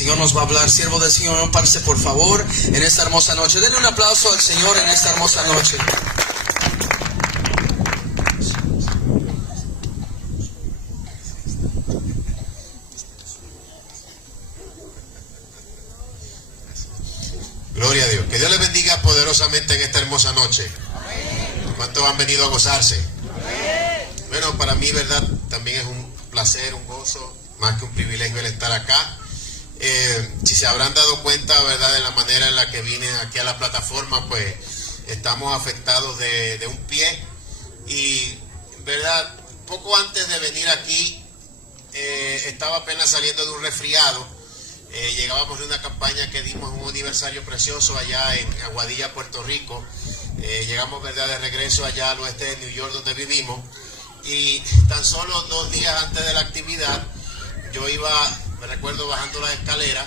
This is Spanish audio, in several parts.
Señor nos va a hablar. Siervo del Señor, no párese por favor en esta hermosa noche. Denle un aplauso al Señor en esta hermosa noche. Gloria a Dios. Que Dios les bendiga poderosamente en esta hermosa noche. ¿Cuántos han venido a gozarse? Bueno, para mí, verdad, también es un placer, un gozo, más que un privilegio el estar acá. Si se habrán dado cuenta, verdad, de la manera en la que vine aquí a la plataforma, pues estamos afectados de un pie. Y, verdad, poco antes de venir aquí, estaba apenas saliendo de un resfriado. Llegábamos de una campaña que dimos un aniversario precioso allá en Aguadilla, Puerto Rico. Llegamos, verdad, de regreso allá al oeste de New York, donde vivimos. Y tan solo 2 días antes de la actividad, yo iba, me recuerdo, bajando las escaleras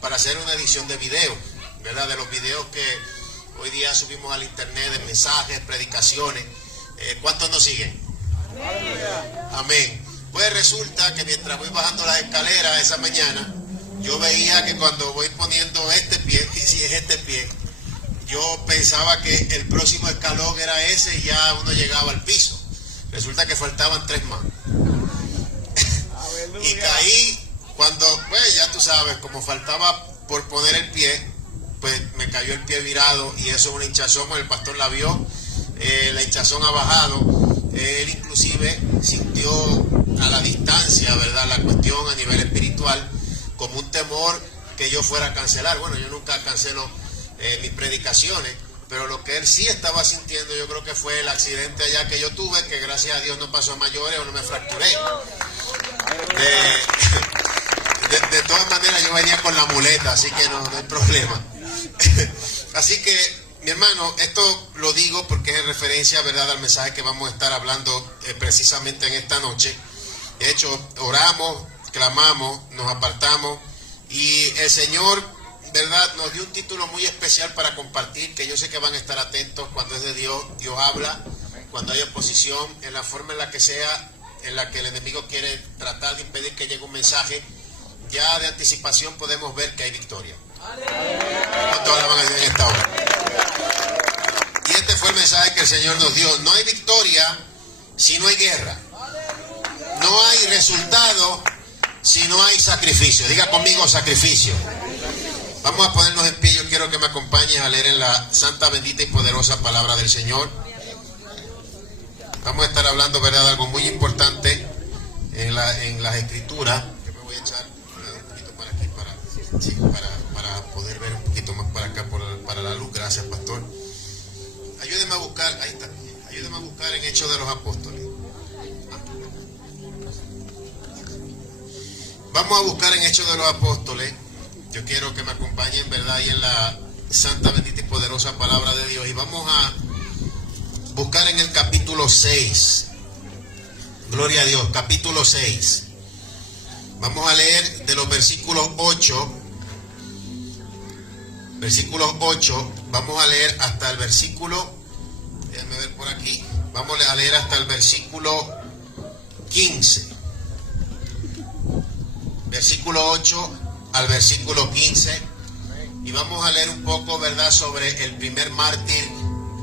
para hacer una edición de video, ¿verdad? De los videos que hoy día subimos al internet, de mensajes, predicaciones. ¿Cuántos nos siguen? Amén. Pues resulta que mientras voy bajando las escaleras esa mañana, yo veía que cuando voy poniendo este pie, y si es este pie, yo pensaba que el próximo escalón era ese y ya uno llegaba al piso. Resulta que faltaban 3 más. Y caí cuando, pues ya tú sabes, como faltaba por poner el pie, pues me cayó el pie virado y eso es una hinchazón. El pastor la vio, la hinchazón ha bajado. Él inclusive sintió a la distancia, ¿verdad?, la cuestión a nivel espiritual, como un temor que yo fuera a cancelar. Bueno, yo nunca cancelo mis predicaciones, pero lo que él sí estaba sintiendo, yo creo que fue el accidente allá que yo tuve, que gracias a Dios no pasó a mayores o no me fracturé. De todas maneras yo venía con la muleta, así que no hay problema. Así que, mi hermano, esto lo digo porque es en referencia, ¿verdad?, al mensaje que vamos a estar hablando precisamente en esta noche. De hecho, oramos, clamamos, nos apartamos y el Señor, ¿verdad?, nos dio un título muy especial para compartir, que yo sé que van a estar atentos cuando es de Dios. Dios habla, cuando hay oposición, en la forma en la que sea, en la que el enemigo quiere tratar de impedir que llegue un mensaje, ya de anticipación podemos ver que hay victoria. ¿Cuántos alaban a Dios en esta hora? Y este fue el mensaje que el Señor nos dio. No hay victoria si no hay guerra. No hay resultado si no hay sacrificio. Diga conmigo, sacrificio. Vamos a ponernos en pie. Yo quiero que me acompañes a leer en la santa, bendita y poderosa palabra del Señor. Vamos a estar hablando, ¿verdad?, de algo muy importante en las escrituras. Yo me voy a echar un poquito para aquí para poder ver un poquito más para acá para la luz. Gracias, pastor. Ayúdeme a buscar, ahí está. Ayúdeme a buscar en Hechos de los Apóstoles. Vamos a buscar en Hechos de los Apóstoles. Yo quiero que me acompañen, ¿verdad?, ahí en la santa, bendita y poderosa palabra de Dios. Y vamos a buscar en el capítulo 6. Gloria a Dios, capítulo 6. Vamos a leer de los versículos 8. Versículos 8. Vamos a leer hasta el versículo, déjenme ver por aquí. Vamos a leer hasta el versículo 15. Versículo 8 al versículo 15, y vamos a leer un poco, ¿verdad?, sobre el primer mártir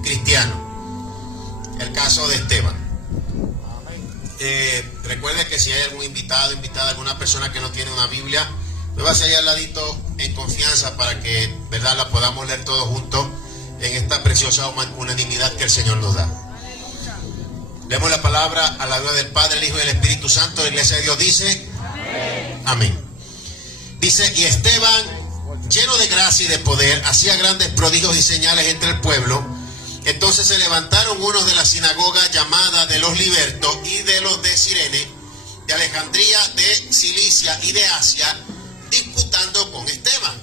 cristiano, el caso de Esteban. Recuerde que si hay algún invitado, invitada, alguna persona que no tiene una Biblia, me va a seguir al ladito en confianza para que, ¿verdad?, la podamos leer todos juntos en esta preciosa unanimidad que el Señor nos da. Leemos la palabra a la gloria del Padre, el Hijo y el Espíritu Santo. La iglesia de Dios dice: amén. Dice: y Esteban, lleno de gracia y de poder, hacía grandes prodigios y señales entre el pueblo. Entonces se levantaron unos de la sinagoga llamada de los libertos y de los de Cirene, de Alejandría, de Cilicia y de Asia, disputando con Esteban.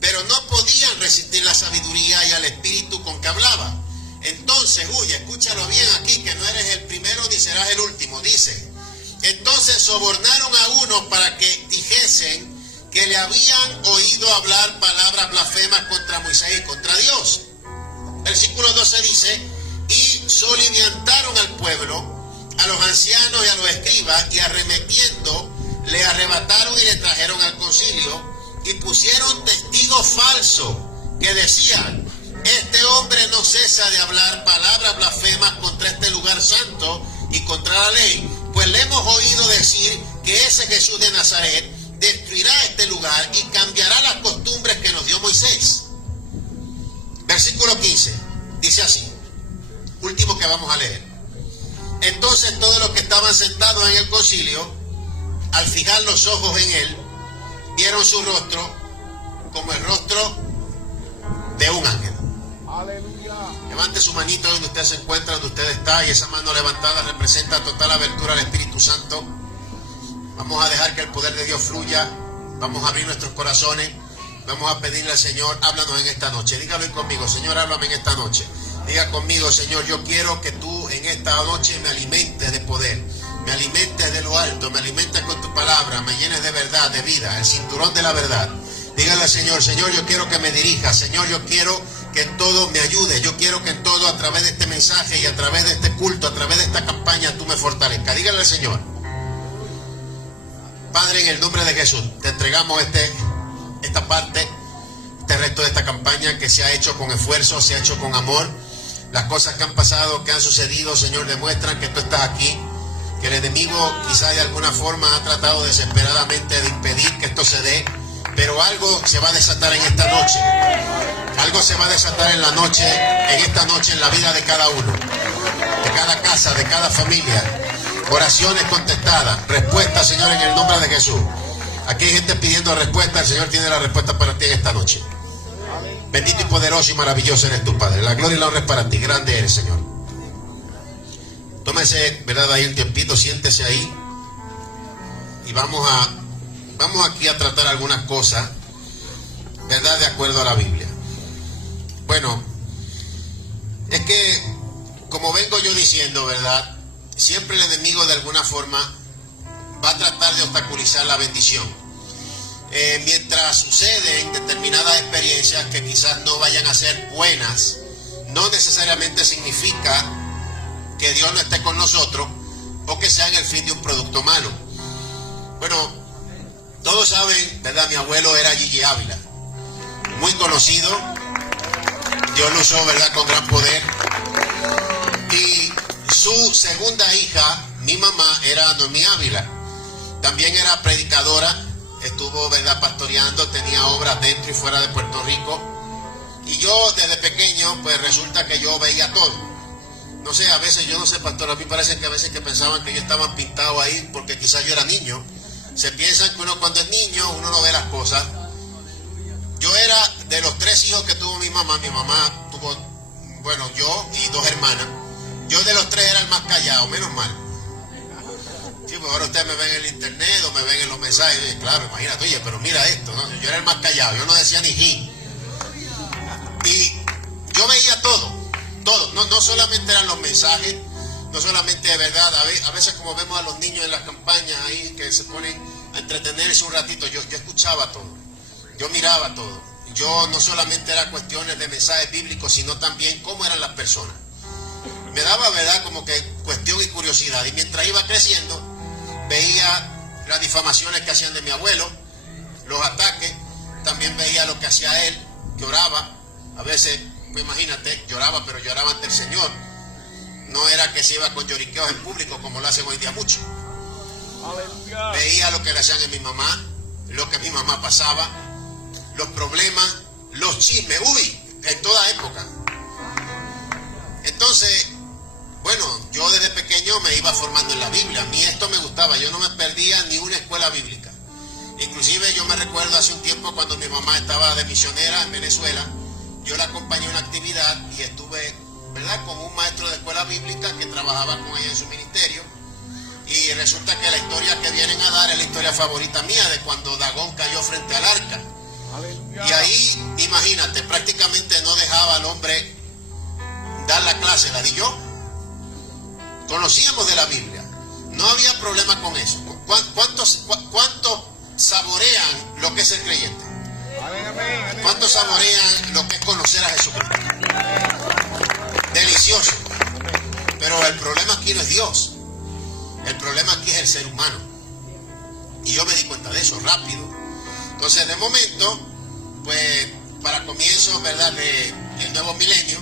Pero no podían resistir la sabiduría y al espíritu con que hablaba. Entonces, escúchalo bien aquí, que no eres el primero ni serás el último. Dice: entonces sobornaron a unos para que dijesen que le habían oído hablar palabras blasfemas contra Moisés y contra Dios. Versículo 12 dice: y soliviantaron al pueblo, a los ancianos y a los escribas, y arremetiendo le arrebataron y le trajeron al concilio, y y pusieron testigos falsos que decían: este hombre no cesa de hablar palabras blasfemas contra este lugar santo y contra la ley, pues le hemos oído decir que ese Jesús de Nazaret destruirá este lugar y cambiará las costumbres que nos dio Moisés. Versículo 15, dice así, último que vamos a leer. Entonces todos los que estaban sentados en el concilio, al fijar los ojos en él, vieron su rostro como el rostro de un ángel. Aleluya. Levante su manito donde usted se encuentra, donde usted está, y esa mano levantada representa total abertura al Espíritu Santo. Vamos a dejar que el poder de Dios fluya. Vamos a abrir nuestros corazones. Vamos a pedirle al Señor: háblanos en esta noche. Dígalo conmigo: Señor, háblame en esta noche. Diga conmigo: Señor, yo quiero que tú en esta noche me alimentes de poder, me alimentes de lo alto, me alimentes con tu palabra, me llenes de verdad, de vida, el cinturón de la verdad. Dígale al Señor: Señor, yo quiero que me dirija. Señor, yo quiero que en todo me ayude. Yo quiero que en todo, a través de este mensaje y a través de este culto, a través de esta campaña, tú me fortalezcas. Dígale al Señor. Padre, en el nombre de Jesús, te entregamos esta parte, este resto de esta campaña que se ha hecho con esfuerzo, se ha hecho con amor. Las cosas que han pasado, que han sucedido, Señor, demuestran que tú estás aquí, que el enemigo quizá de alguna forma ha tratado desesperadamente de impedir que esto se dé, pero algo se va a desatar en esta noche. Algo se va a desatar en la noche, en esta noche, en la vida de cada uno, de cada casa, de cada familia. Oraciones contestadas, respuestas, Señor, en el nombre de Jesús. Aquí hay gente pidiendo respuesta. El Señor tiene la respuesta para ti en esta noche. Bendito y poderoso y maravilloso eres tu Padre. La gloria y la honra es para ti. Grande eres, Señor. Tómese, ¿verdad?, ahí un tiempito, siéntese ahí. Y vamos aquí a tratar algunas cosas, ¿verdad?, de acuerdo a la Biblia. Bueno, es que, como vengo yo diciendo, ¿verdad?, siempre el enemigo de alguna forma va a tratar de obstaculizar la bendición. Mientras suceden determinadas experiencias que quizás no vayan a ser buenas, no necesariamente significa que Dios no esté con nosotros o que sean el fin de un producto malo. Bueno, todos saben, ¿verdad? Mi abuelo era Gigi Ávila, muy conocido. Dios lo usó, ¿verdad?, con gran poder. Y su segunda hija, mi mamá, era Noemí Ávila. También era predicadora, estuvo, ¿verdad?, pastoreando, tenía obras dentro y fuera de Puerto Rico. Y yo desde pequeño, pues resulta que yo veía todo. No sé, a veces, yo no sé, pastor, a mí parece que a veces que pensaban que yo estaba pintado ahí porque quizás yo era niño. Se piensan que uno cuando es niño, uno no ve las cosas. Yo era de los 3 hijos que tuvo mi mamá tuvo, bueno, yo y 2 hermanas. Yo de los 3 era el más callado, menos mal. Sí, pues ahora ustedes me ven en el internet o me ven en los mensajes. Y claro, imagínate, oye, pero mira esto, ¿no? Yo era el más callado, yo no decía ni ji. Y yo veía todo. No solamente eran los mensajes, no solamente de verdad. A veces como vemos a los niños en las campañas ahí que se ponen a entretenerse un ratito, yo escuchaba todo. Yo miraba todo. Yo no solamente era cuestiones de mensajes bíblicos, sino también cómo eran las personas. Me daba, ¿verdad?, como que cuestión y curiosidad. Y mientras iba creciendo, veía las difamaciones que hacían de mi abuelo, los ataques. También veía lo que hacía él, que oraba. A veces, pues imagínate, lloraba, pero lloraba ante el Señor. No era que se iba con lloriqueos en público, como lo hacen hoy día mucho. Aleluya. Veía lo que le hacían a mi mamá, lo que mi mamá pasaba, los problemas, los chismes, en toda época. Entonces, bueno, yo desde pequeño me iba formando en la Biblia. A mí esto me gustaba, yo no me perdía ni una escuela bíblica. Inclusive yo me recuerdo hace un tiempo cuando mi mamá estaba de misionera en Venezuela, yo la acompañé a una actividad y estuve, ¿verdad?, con un maestro de escuela bíblica que trabajaba con ella en su ministerio. Y resulta que la historia que vienen a dar es la historia favorita mía, de cuando Dagón cayó frente al arca. Aleluya. Y ahí, imagínate, prácticamente no dejaba al hombre dar la clase, la di yo. Conocíamos de la Biblia, no había problema con eso. ¿Cuántos saborean lo que es el creyente? ¿Cuántos saborean lo que es conocer a Jesucristo? Delicioso. Pero el problema aquí no es Dios. El problema aquí es el ser humano. Y yo me di cuenta de eso rápido. Entonces, de momento, pues para comienzos, ¿verdad?, del nuevo milenio,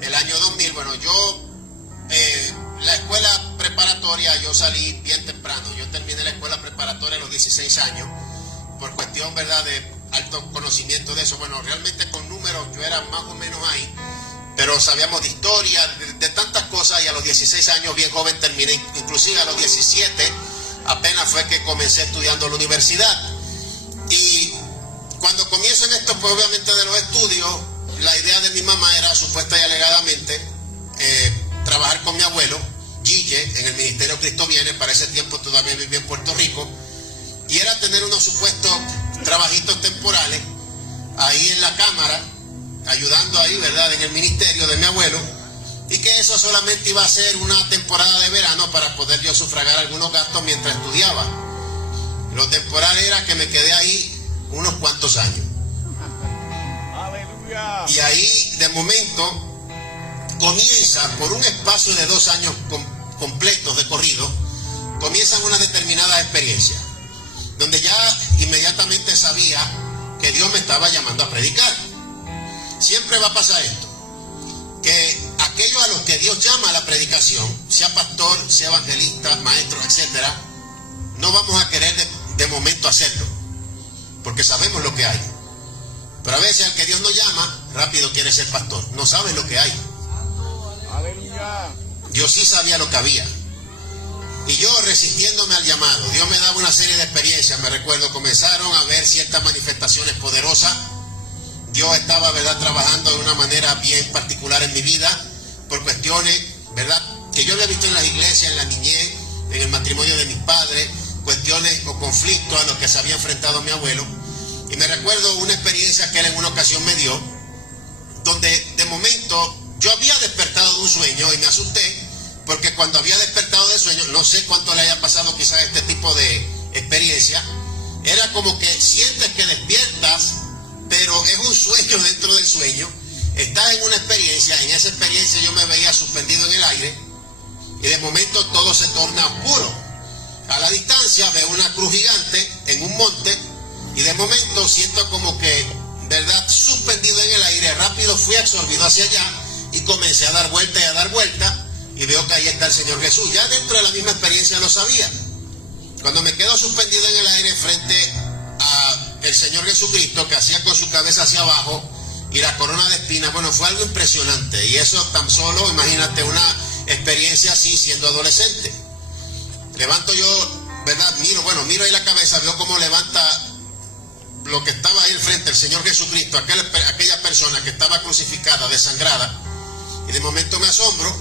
el año 2000, bueno, yo, la escuela preparatoria, yo salí bien temprano. Yo terminé la escuela preparatoria a los 16 años, por cuestión, ¿verdad?, de alto conocimiento de eso. Bueno, realmente con números yo era más o menos ahí, pero sabíamos de historia, de tantas cosas, y a los 16 años, bien joven, terminé. Inclusive a los 17 apenas fue que comencé estudiando en la universidad. Y cuando comienzo en esto, pues obviamente de los estudios, la idea de mi mamá era, supuesta y alegadamente, trabajar con mi abuelo Guille en el Ministerio Cristo Viene. Para ese tiempo todavía vivía en Puerto Rico, y era tener unos supuestos trabajitos temporales ahí en la cámara, ayudando ahí, ¿verdad?, en el ministerio de mi abuelo, y que eso solamente iba a ser una temporada de verano para poder yo sufragar algunos gastos mientras estudiaba. Lo temporal era que me quedé ahí unos cuantos años. Aleluya. Y ahí, de momento, comienza, por un espacio de 2 años completos de corrido, comienzan unas determinadas experiencias, donde ya inmediatamente sabía que Dios me estaba llamando a predicar. Siempre va a pasar esto, que aquellos a los que Dios llama a la predicación, sea pastor, sea evangelista, maestro, etcétera, no vamos a querer de momento hacerlo, porque sabemos lo que hay. Pero a veces al que Dios no llama, rápido quiere ser pastor. No sabe lo que hay. Aleluya. Dios sí sabía lo que había. Y yo, resistiéndome al llamado, Dios me daba una serie de experiencias. Me recuerdo, comenzaron a ver ciertas manifestaciones poderosas. Dios estaba, ¿verdad?, trabajando de una manera bien particular en mi vida, por cuestiones, ¿verdad?, que yo había visto en las iglesias, en la niñez, en el matrimonio de mis padres, cuestiones o conflictos a los que se había enfrentado mi abuelo. Y me recuerdo una experiencia que él en una ocasión me dio, donde de momento yo había despertado de un sueño y me asusté, porque cuando había despertado del sueño, no sé cuánto le haya pasado quizás este tipo de experiencia, era como que sientes que despiertas, pero es un sueño dentro del sueño. Estás en una experiencia, en esa experiencia yo me veía suspendido en el aire, y de momento todo se torna oscuro. A la distancia veo una cruz gigante en un monte, y de momento siento como que, ¿verdad?, suspendido en el aire. Rápido fui absorbido hacia allá y comencé a dar vuelta y a dar vuelta, y veo que ahí está el Señor Jesús. Ya dentro de la misma experiencia lo sabía. Cuando me quedo suspendido en el aire frente a el Señor Jesucristo, que hacía con su cabeza hacia abajo y la corona de espinas, bueno, fue algo impresionante. Y eso tan solo, imagínate, una experiencia así siendo adolescente. Levanto yo, ¿verdad?, miro ahí la cabeza, veo cómo levanta lo que estaba ahí al frente, el Señor Jesucristo, aquella persona que estaba crucificada, desangrada, y de momento me asombro,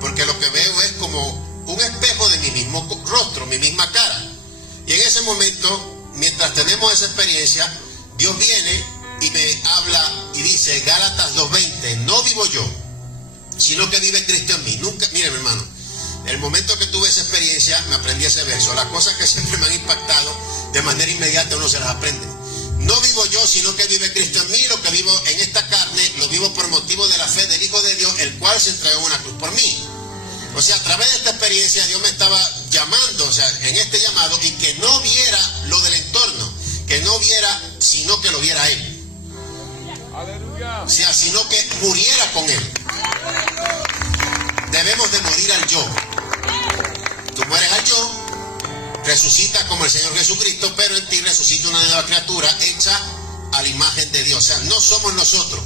porque lo que veo es como un espejo de mi mismo rostro, mi misma cara. Y en ese momento, mientras tenemos esa experiencia, Dios viene y me habla y dice, Gálatas 2:20, no vivo yo, sino que vive Cristo en mí. Nunca, miren, hermano, el momento que tuve esa experiencia, me aprendí ese verso. Las cosas que siempre me han impactado, de manera inmediata uno se las aprende. No vivo yo, sino que vive Cristo en mí. Lo que vivo en esta carne, lo vivo por motivo de la fe del Hijo de Dios, el cual se entregó en una cruz por mí. O sea, a través de esta experiencia Dios me estaba llamando, o sea, en este llamado, y que no viera lo del entorno, que no viera, sino que lo viera Él. Aleluya. O sea, sino que muriera con Él. Debemos de morir al yo. Tú mueres al yo, resucitas como el Señor Jesucristo, pero en ti resucita una nueva criatura hecha a la imagen de Dios. O sea, no somos nosotros,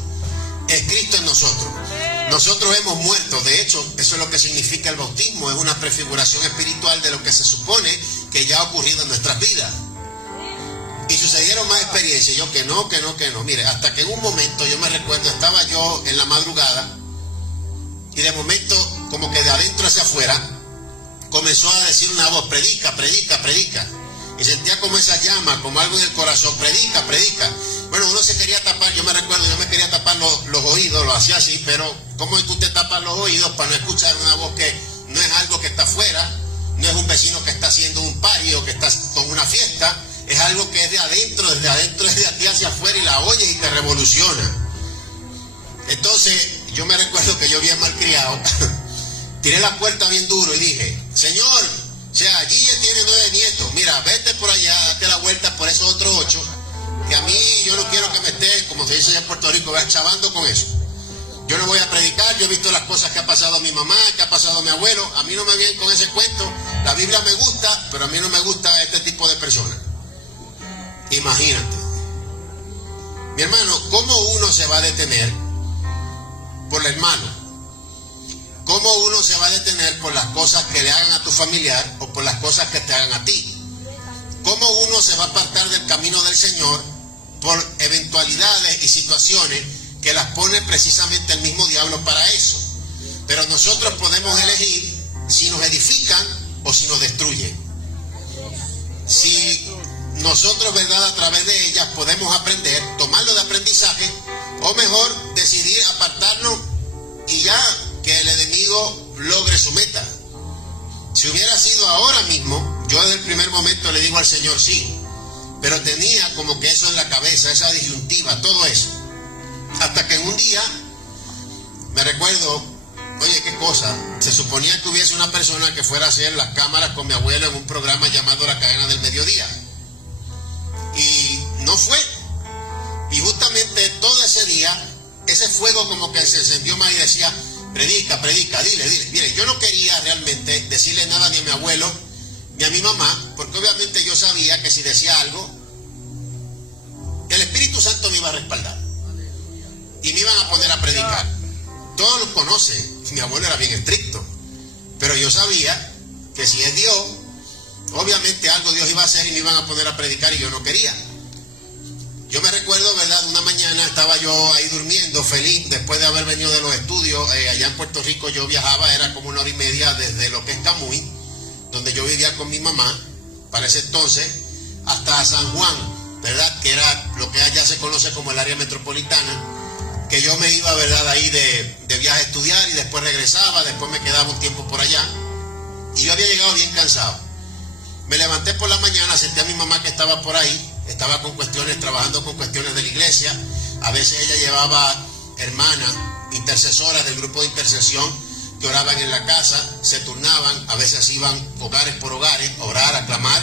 es Cristo en nosotros. Nosotros hemos muerto. De hecho, eso es lo que significa el bautismo, es una prefiguración espiritual de lo que se supone que ya ha ocurrido en nuestras vidas. Y sucedieron más experiencias, yo que no. Mire, hasta que en un momento, yo me recuerdo, estaba yo en la madrugada, y de momento, como que de adentro hacia afuera, comenzó a decir una voz, predica, predica, predica. Y sentía como esa llama, como algo en el corazón, predica, predica. Bueno, uno se quería tapar, yo me recuerdo, yo me quería tapar los oídos, lo hacía así, pero ¿cómo tú te tapas los oídos para no escuchar una voz que no es algo que está afuera, no es un vecino que está haciendo un party o que está con una fiesta, es algo que es de adentro, desde ti hacia afuera, y la oyes y te revoluciona? Entonces, yo me recuerdo que yo bien malcriado, tiré la puerta bien duro y dije, Señor, o sea, allí ya tiene 9 nietos, mira, vete por allá, date la vuelta por esos otros 8 que a mí yo no quiero que me esté, como se dice allá en Puerto Rico, chavando con eso. Yo no voy a predicar, yo he visto las cosas que ha pasado a mi mamá, que ha pasado a mi abuelo, a mí no me vienen con ese cuento. La Biblia me gusta, pero a mí no me gusta este tipo de personas. Imagínate. Mi hermano, ¿cómo uno se va a detener por el hermano? ¿Cómo uno se va a detener por las cosas que le hagan a tu familiar o por las cosas que te hagan a ti? ¿Cómo uno se va a apartar del camino del Señor por eventualidades y situaciones que las pone precisamente el mismo diablo para eso? Pero nosotros podemos elegir si nos edifican o si nos destruyen. Si nosotros, ¿verdad?, a través de ellas podemos aprender, tomarlo de aprendizaje, o mejor, decidir apartarnos y ya que el enemigo logre su meta. Si hubiera sido ahora mismo, yo desde el primer momento le digo al Señor sí, pero tenía como que eso en la cabeza, esa disyuntiva, todo eso. Hasta que en un día, me recuerdo, oye, qué cosa, se suponía que hubiese una persona que fuera a hacer las cámaras con mi abuelo en un programa llamado La Cadena del Mediodía. Y no fue. Y justamente todo ese día, ese fuego como que se encendió más y decía, predica, dile. Mire, yo no quería realmente decirle nada ni a mi abuelo ni a mi mamá, porque obviamente yo sabía que si decía algo, el Espíritu Santo me iba a respaldar y me iban a poner a predicar. Todos lo conocen, mi abuelo era bien estricto, pero yo sabía que si es Dios, obviamente algo Dios iba a hacer y me iban a poner a predicar y yo no quería. Yo me recuerdo, ¿verdad? Una mañana estaba yo ahí durmiendo, feliz, después de haber venido de los estudios. Allá en Puerto Rico yo viajaba, era como 1 hora y media desde lo que es Camuy, donde yo vivía con mi mamá, para ese entonces, hasta San Juan, ¿verdad? Que era lo que allá se conoce como el área metropolitana, que yo me iba, ¿verdad? Ahí de viaje a estudiar y después regresaba, después me quedaba un tiempo por allá, y yo había llegado bien cansado. Me levanté por la mañana, senté a mi mamá que estaba por ahí, estaba con cuestiones, trabajando con cuestiones de la iglesia. A veces ella llevaba hermanas intercesoras del grupo de intercesión que oraban en la casa, se turnaban, a veces iban hogares por hogares, a orar, a clamar.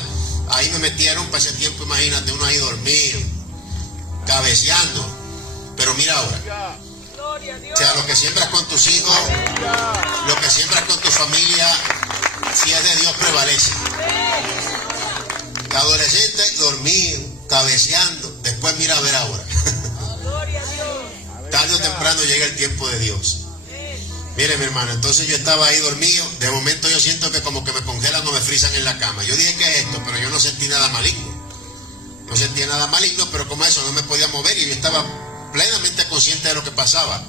Ahí me metieron para ese tiempo, imagínate, uno ahí dormido, cabeceando. Pero mira ahora, o sea, lo que siembras con tus hijos, lo que siembras con tu familia, si es de Dios, prevalece. Adolescente dormido, cabeceando, después mira a ver ahora. Tarde o temprano llega el tiempo de Dios. Mire, mi hermano, entonces yo estaba ahí dormido, de momento yo siento que como que me congelan o me frizan en la cama. Yo dije, ¿qué es esto? Pero yo no sentí nada maligno. No sentía nada maligno, pero como eso no me podía mover y yo estaba plenamente consciente de lo que pasaba.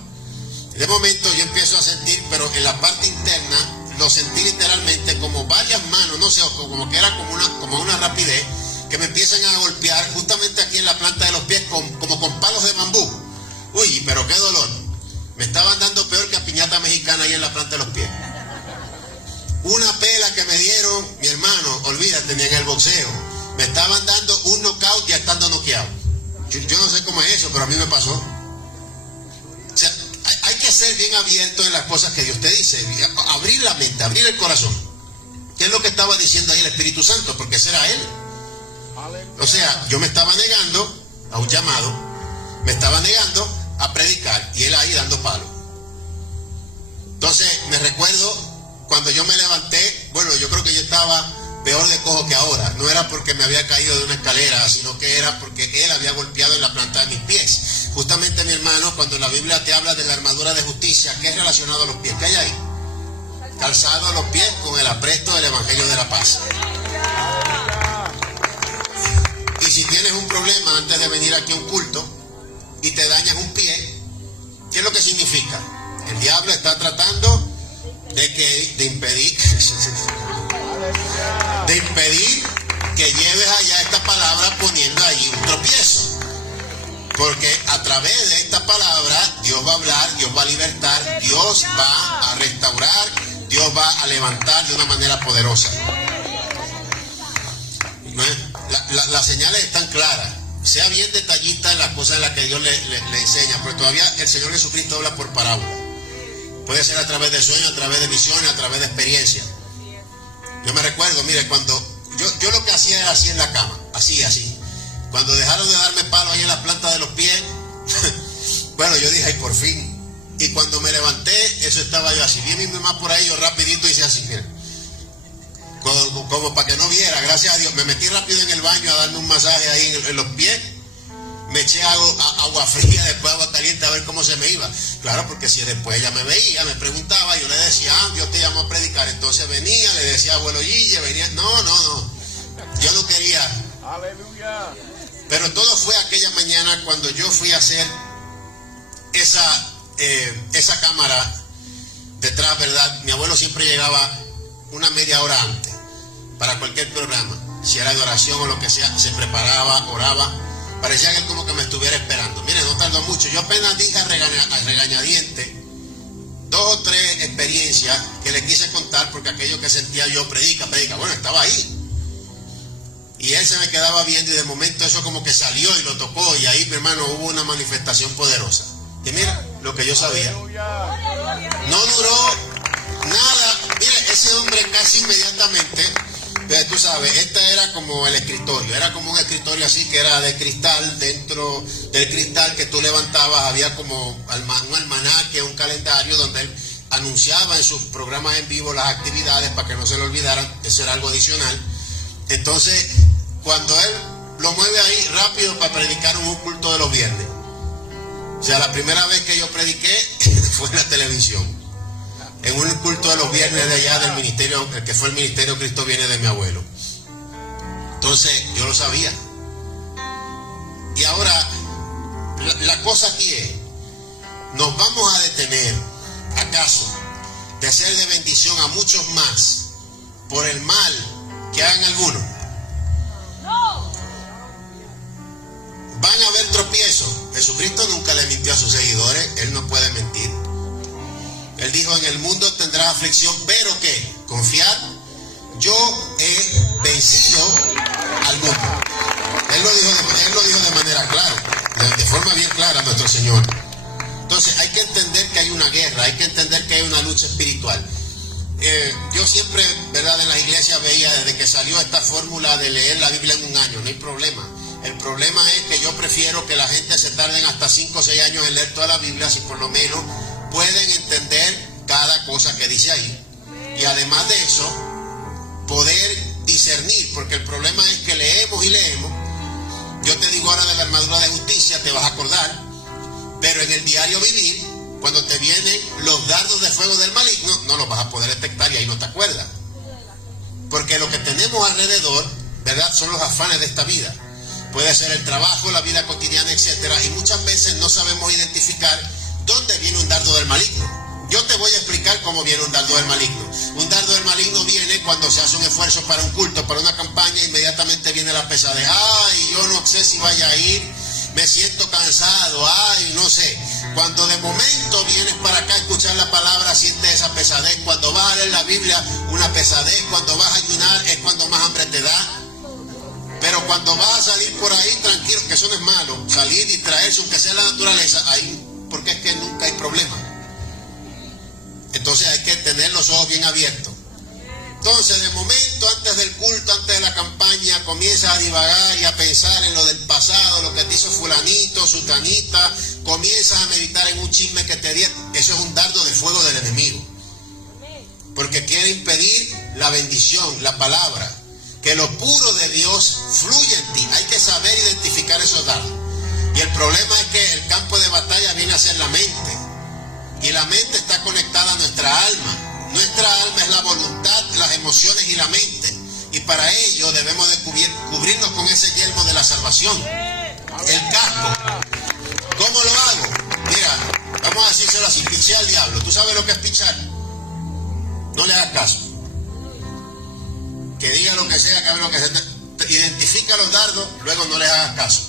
De momento yo empiezo a sentir, pero en la parte interna, lo sentí literalmente como varias manos, no sé, como que era como una rapidez, que me empiezan a golpear justamente aquí en la planta de los pies como con palos de bambú. Uy, pero qué dolor. Me estaban dando peor que a piñata mexicana ahí en la planta de los pies. Una pela que me dieron, mi hermano, olvídate, ni en el boxeo. Me estaban dando un knockout ya estando noqueado. Yo no sé cómo es eso, pero a mí me pasó. O sea, hay que ser bien abierto en las cosas que Dios te dice, abrir la mente, abrir el corazón. ¿Qué es lo que estaba diciendo ahí el Espíritu Santo? Porque ese era Él. O sea, yo me estaba negando a un llamado, me estaba negando a predicar y Él ahí dando palo. Entonces me recuerdo cuando yo me levanté, bueno, yo creo que yo estaba peor de cojo que ahora. No era porque me había caído de una escalera, sino que era porque Él había golpeado en la planta de mis pies. Justamente, mi hermano, cuando la Biblia te habla de la armadura de justicia, ¿qué es relacionado a los pies? ¿Qué hay ahí? Calzado a los pies con el apresto del Evangelio de la Paz. Y si tienes un problema antes de venir aquí a un culto y te dañas un pie, ¿qué es lo que significa? El diablo está tratando de impedir que lleves allá esta palabra poniendo ahí un tropiezo. Porque a través de esta palabra Dios va a hablar, Dios va a libertar, Dios va a restaurar, Dios va a levantar de una manera poderosa. Las señales están claras. Sea bien detallista en las cosas en las que Dios le enseña, pero todavía el Señor Jesucristo habla por parábola. Puede ser a través de sueños, a través de visiones, a través de experiencias. Yo me recuerdo, mire, cuando yo lo que hacía era así en la cama, así. Cuando dejaron de darme palo ahí en la planta de los pies, bueno, yo dije, ay, por fin. Y cuando me levanté, eso estaba yo así. Vi a mi mamá por ahí, yo rapidito hice así, mira. Como para que no viera, gracias a Dios. Me metí rápido en el baño a darme un masaje ahí en los pies. Me eché agua fría, después agua caliente a ver cómo se me iba. Claro, porque si después ella me veía, me preguntaba, yo le decía, Dios te llamó a predicar. Entonces venía, le decía, abuelo Gille, venía. No. Yo no quería. Aleluya. Pero todo fue aquella mañana cuando yo fui a hacer esa cámara detrás, ¿verdad? Mi abuelo siempre llegaba una media hora antes para cualquier programa. Si era de oración o lo que sea, se preparaba, oraba. Parecía que él como que me estuviera esperando. Mire, no tardó mucho. Yo apenas dije a regañadiente 2 o 3 experiencias que le quise contar porque aquello que sentía yo, predica. Bueno, estaba ahí. Y él se me quedaba viendo y de momento eso como que salió y lo tocó. Y ahí, mi hermano, hubo una manifestación poderosa. Y mira, lo que yo sabía. No duró nada. Mire, ese hombre casi inmediatamente, tú sabes, era como el escritorio. Era como un escritorio así que era de cristal. Dentro del cristal que tú levantabas había como un almanaque, un calendario donde él anunciaba en sus programas en vivo las actividades para que no se lo olvidaran. Eso era algo adicional. Entonces, cuando él lo mueve ahí rápido para predicar en un culto de los viernes. O sea, la primera vez que yo prediqué fue en la televisión. En un culto de los viernes de allá del ministerio, el que fue el ministerio Cristo Viene de mi abuelo. Entonces, yo lo sabía. Y ahora, la cosa aquí es, ¿nos vamos a detener, acaso, de ser de bendición a muchos más por el mal que hagan algunos? No. Van a haber tropiezos. Jesucristo nunca le mintió a sus seguidores. Él no puede mentir. Él dijo, en el mundo tendrás aflicción, pero ¿qué? Confiad, yo he vencido al mundo. Él lo dijo de manera clara, de forma bien clara, nuestro Señor. Entonces hay que entender que hay una guerra, hay que entender que hay una lucha espiritual. Yo siempre, ¿verdad?, en la iglesia veía desde que salió esta fórmula de leer la Biblia en un año, no hay problema. El problema es que yo prefiero que la gente se tarden hasta 5 o 6 años en leer toda la Biblia, si por lo menos pueden entender cada cosa que dice ahí. Y además de eso, poder discernir, porque el problema es que leemos y leemos. Yo te digo ahora de la armadura de justicia, te vas a acordar, pero en el diario vivir, cuando te vienen los dardos de fuego del maligno, no los vas a poder detectar y ahí no te acuerdas. Porque lo que tenemos alrededor, ¿verdad?, son los afanes de esta vida. Puede ser el trabajo, la vida cotidiana, etcétera, y muchas veces no sabemos identificar dónde viene un dardo del maligno. Yo te voy a explicar cómo viene un dardo del maligno. Un dardo del maligno viene cuando se hace un esfuerzo para un culto, para una campaña, inmediatamente viene la pesadez. Ay, yo no sé si vaya a ir, me siento cansado, ay, no sé. Cuando de momento vienes para acá a escuchar la palabra, sientes esa pesadez. Cuando vas a leer la Biblia, una pesadez. Cuando vas a ayunar es cuando más hambre te da. Pero cuando vas a salir por ahí tranquilo, que eso no es malo, salir, distraerse, aunque sea la naturaleza, ahí, porque es que nunca hay problema. Entonces hay que tener los ojos bien abiertos. Entonces, de momento, antes del culto, antes de la campaña, comienzas a divagar y a pensar en lo del pasado, lo que te hizo fulanito, sutanita, comienzas a meditar en un chisme que te dieron. Eso es un dardo de fuego del enemigo. Porque quiere impedir la bendición, la palabra, que lo puro de Dios fluya en ti. Hay que saber identificar esos dardos. Y el problema es que el campo de batalla viene a ser la mente. Y la mente está conectada a nuestra alma. Nuestra alma es la voluntad, las emociones y la mente. Y para ello debemos de cubrirnos con ese yelmo de la salvación. El casco. ¿Cómo lo hago? Mira, vamos a decírselo así, piché al diablo. ¿Tú sabes lo que es pichar? No le hagas caso. Que diga lo que sea, que hable lo que sea. Identifica los dardos, luego no le hagas caso.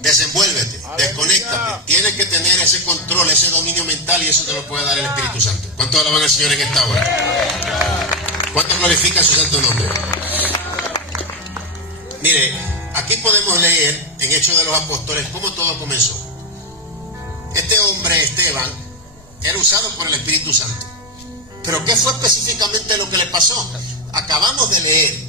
Desenvuélvete, desconéctate. Tienes que tener ese control, ese dominio mental, y eso te lo puede dar el Espíritu Santo. ¿Cuántos alaban al Señor en esta hora? ¿Cuántos glorifican su santo nombre? Mire, aquí podemos leer en Hechos de los Apóstoles cómo todo comenzó. Este hombre, Esteban, era usado por el Espíritu Santo. Pero ¿qué fue específicamente lo que le pasó? Acabamos de leer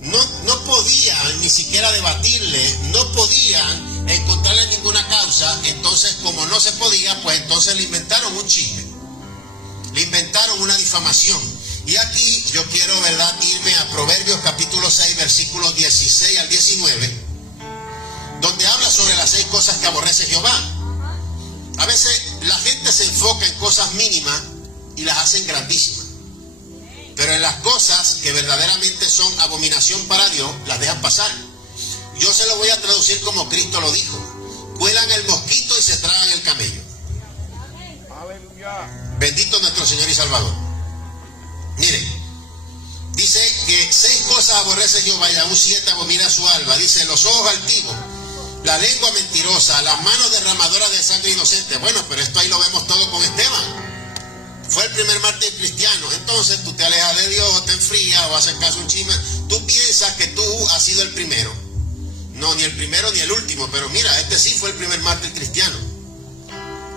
no podían ni siquiera debatirle, no podían encontrarle ninguna causa. Entonces, como no se podía, pues entonces le inventaron un chisme, le inventaron una difamación. Y aquí yo quiero, ¿verdad?, irme a Proverbios capítulo 6, versículos 16 al 19, donde habla sobre las 6 cosas que aborrece Jehová. A veces la gente se enfoca en cosas mínimas y las hacen grandísimas, pero en las cosas que verdaderamente son abominación para Dios, las dejan pasar. Yo se lo voy a traducir como Cristo lo dijo: cuelan el mosquito y se tragan el camello. Aleluya. Bendito nuestro Señor y Salvador. Miren, dice que 6 cosas aborrece Jehová y aún 7 abomina su alma. Dice: los ojos altivos, la lengua mentirosa, las manos derramadoras de sangre inocente. Bueno, pero esto ahí lo vemos todo con Esteban. Fue el primer mártir cristiano. Entonces tú te alejas de Dios, te enfrías o haces caso a un chisme. Tú piensas que tú has sido el primero. No, ni el primero ni el último. Pero mira, este sí fue el primer mártir cristiano.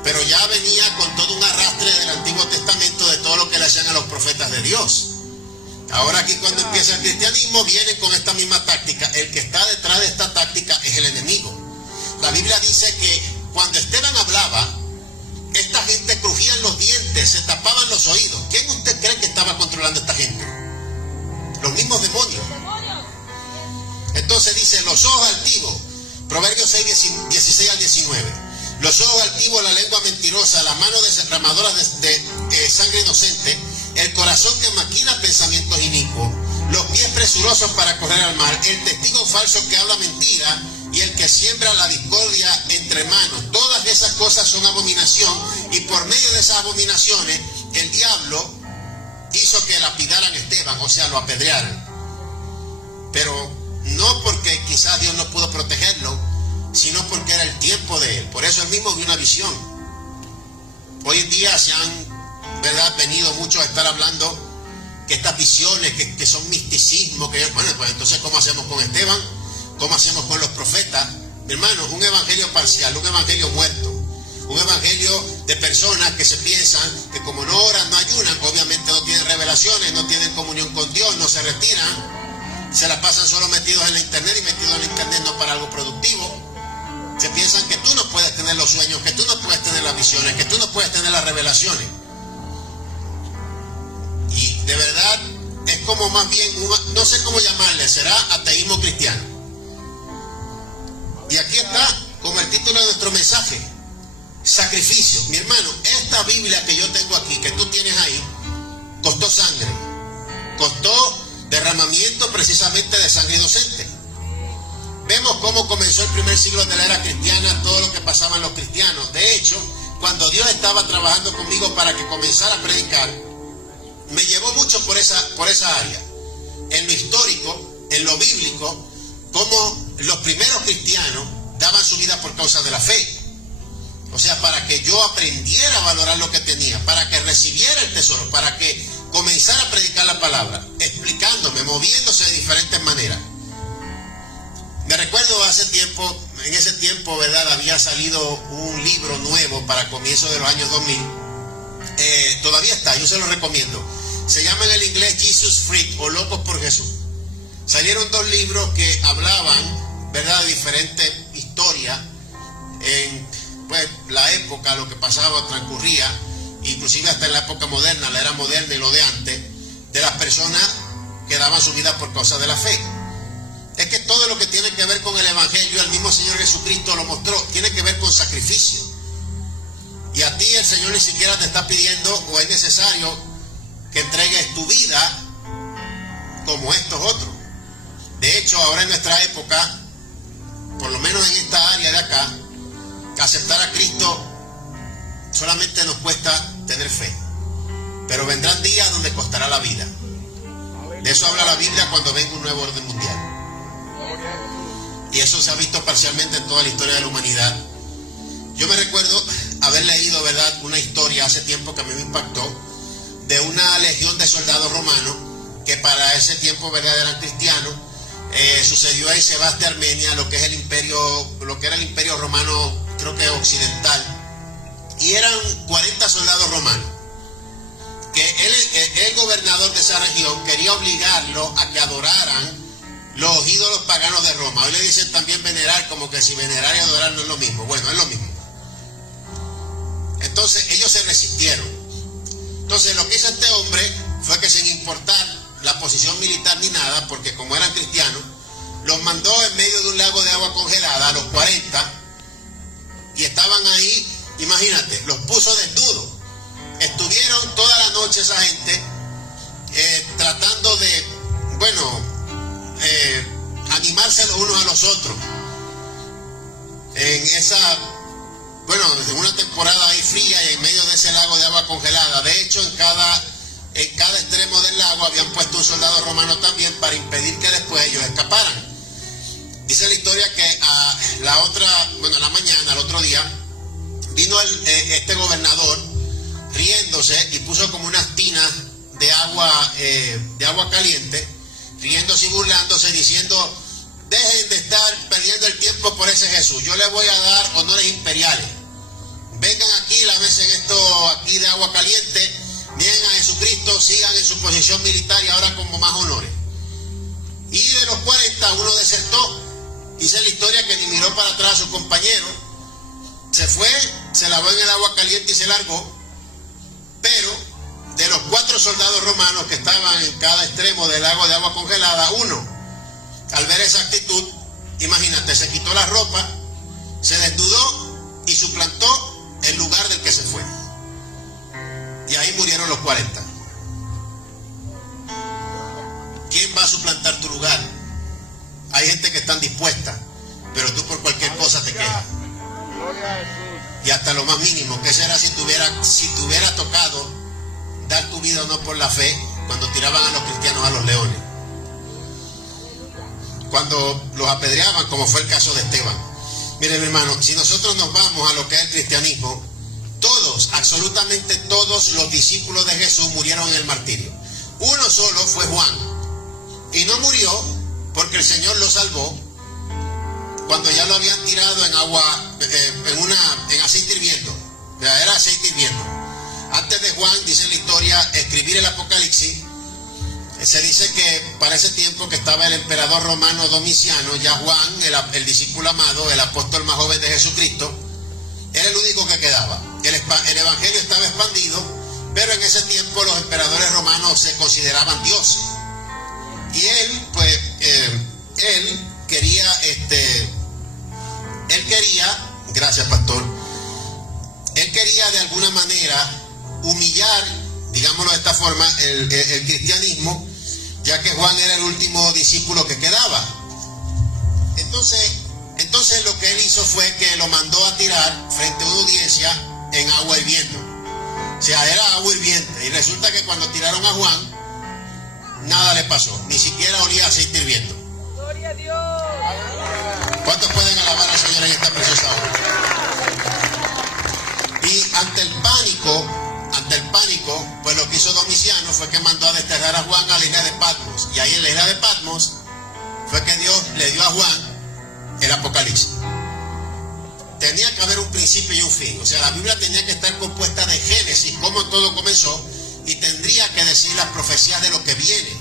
Pero ya venía con todo un arrastre del Antiguo Testamento de todo lo que le hacían a los profetas de Dios. Ahora aquí cuando empieza el cristianismo vienen con esta misma táctica. El que está detrás de esta táctica es el enemigo. La Biblia dice que cuando Esteban hablaba, esta gente crujía los dientes, se tapaban los oídos. ¿Quién usted cree que estaba controlando a esta gente? Los mismos demonios. Entonces dice: los ojos altivos, Proverbios 6, 16 al 19. Los ojos altivos, la lengua mentirosa, las manos derramadoras de sangre inocente, el corazón que maquina pensamientos inicuos, los pies presurosos para correr al mal, el testigo falso que habla mentira y el que siembra la discordia entre manos. Todas esas cosas son abominación, y por medio de esas abominaciones el diablo hizo que lapidaran a Esteban, o sea, lo apedrearan. Pero no porque quizás Dios no pudo protegerlo, sino porque era el tiempo de él. Por eso él mismo vio una visión. Hoy en día se han, ¿verdad?, venido muchos a estar hablando que estas visiones, que son misticismo, que bueno, pues entonces ¿cómo hacemos con Esteban? ¿Cómo hacemos con los profetas? Mi hermano, un evangelio parcial, un evangelio muerto, un evangelio de personas que se piensan que como no oran, no ayunan, obviamente no tienen revelaciones, no tienen comunión con Dios, no se retiran, se la pasan solo metidos en la internet, y metidos en la internet no para algo productivo. Se piensan que tú no puedes tener los sueños, que tú no puedes tener las visiones, que tú no puedes tener las revelaciones. Y de verdad es como más bien, no sé cómo llamarle, será ateísmo cristiano. Y aquí está como el título de nuestro mensaje: sacrificio. Mi hermano, esta Biblia que yo tengo aquí, que tú tienes ahí, costó sangre, costó derramamiento precisamente de sangre inocente. Vemos cómo comenzó el primer siglo de la era cristiana, todo lo que pasaban los cristianos. De hecho, cuando Dios estaba trabajando conmigo para que comenzara a predicar, me llevó mucho por esa área. En lo histórico, en lo bíblico, cómo los primeros cristianos daban su vida por causa de la fe. O sea, para que yo aprendiera a valorar lo que tenía, para que recibiera el tesoro, para que comenzara a predicar la palabra, explicándome, moviéndose de diferentes maneras. Me recuerdo en ese tiempo, ¿verdad?, había salido un libro nuevo para comienzos de los años 2000. Todavía está, yo se lo recomiendo. Se llama en el inglés Jesus Freak, o Locos por Jesús. Salieron 2 libros que hablaban, ¿verdad?, de diferentes historias en pues la época, lo que pasaba, transcurría, inclusive hasta en la época moderna, la era moderna y lo de antes, de las personas que daban su vida por causa de la fe. Es que todo lo que tiene que ver con el evangelio, el mismo Señor Jesucristo lo mostró, tiene que ver con sacrificio. Y a ti el Señor ni siquiera te está pidiendo, o es necesario que entregues tu vida como estos otros. De hecho, ahora en nuestra época, por lo menos en esta área de acá, aceptar a Cristo solamente nos cuesta tener fe. Pero vendrán días donde costará la vida. De eso habla la Biblia cuando venga un nuevo orden mundial. Y eso se ha visto parcialmente en toda la historia de la humanidad. Yo me recuerdo haber leído, ¿verdad?, una historia hace tiempo que a mí me impactó, de una legión de soldados romanos que para ese tiempo, ¿verdad?, eran cristianos. Sucedió en Sebaste, Armenia, lo que era el imperio romano, creo que occidental, y eran 40 soldados romanos, que el gobernador de esa región quería obligarlos a que adoraran los ídolos paganos de Roma. Hoy le dicen también venerar, como que si venerar y adorar no es lo mismo. Bueno, es lo mismo. Entonces ellos se resistieron. Entonces lo que hizo este hombre fue que, sin importar la posición militar ni nada, porque como eran cristianos, los mandó en medio de un lago de agua congelada a los 40, y estaban ahí, imagínate, los puso desnudos. Estuvieron toda la noche esa gente tratando de, animarse los unos a los otros. En una temporada ahí fría y en medio de ese lago de agua congelada. De hecho, en cada extremo del lago habían puesto un soldado romano también para impedir que después ellos escaparan. Dice la historia que la mañana, al otro día, vino este gobernador riéndose y puso como unas tinas de agua caliente, riéndose y burlándose, diciendo: dejen de estar perdiendo el tiempo por ese Jesús, yo les voy a dar honores imperiales. Vengan aquí, lávense en esto aquí de agua caliente, nieguen a Jesucristo, sigan en su posición militar y ahora como más honores. Y de los 40 uno desertó. Dice la historia que ni miró para atrás a su compañero, se fue, se lavó en el agua caliente y se largó. Pero de los 4 soldados romanos que estaban en cada extremo del lago de agua congelada, uno, al ver esa actitud, imagínate, se quitó la ropa, se desnudó y suplantó el lugar del que se fue. Y ahí murieron los 40. ¿Quién va a suplantar tu lugar? Hay gente que están dispuesta, pero tú por cualquier cosa te quejas. Y hasta lo más mínimo, ¿qué será si te hubiera tocado dar tu vida o no por la fe cuando tiraban a los cristianos a los leones? Cuando los apedreaban, como fue el caso de Esteban. Miren, mi hermano, si nosotros nos vamos a lo que es el cristianismo, todos, absolutamente todos los discípulos de Jesús murieron en el martirio. Uno solo fue Juan, y no murió porque el Señor lo salvó cuando ya lo habían tirado en agua, en aceite hirviendo. O sea, era aceite hirviendo. Antes de Juan, dice la historia, escribir el Apocalipsis, se dice que para ese tiempo que estaba el emperador romano Domiciano, ya Juan, el discípulo amado, el apóstol más joven de Jesucristo, era el único que quedaba. El evangelio estaba expandido, pero en ese tiempo los emperadores romanos se consideraban dioses. Y él, pues, él quería, gracias pastor, él quería de alguna manera humillar, digámoslo de esta forma, el cristianismo, ya que Juan era el último discípulo que quedaba. Entonces lo que él hizo fue que lo mandó a tirar frente a una audiencia en agua hirviendo. O sea, era agua hirviente. Y resulta que cuando tiraron a Juan, nada le pasó, ni siquiera olía a aceite hirviendo. Gloria a Dios. ¿Cuántos pueden alabar al Señor en esta preciosa hora? Y ante el pánico, pues lo que hizo Domiciano fue que mandó a desterrar a Juan a la isla de Patmos. Y ahí en la isla de Patmos fue que Dios le dio a Juan el Apocalipsis. Tenía que haber un principio y un fin. O sea, la Biblia tenía que estar compuesta de Génesis, cómo todo comenzó, y tendría que decir las profecías de lo que viene,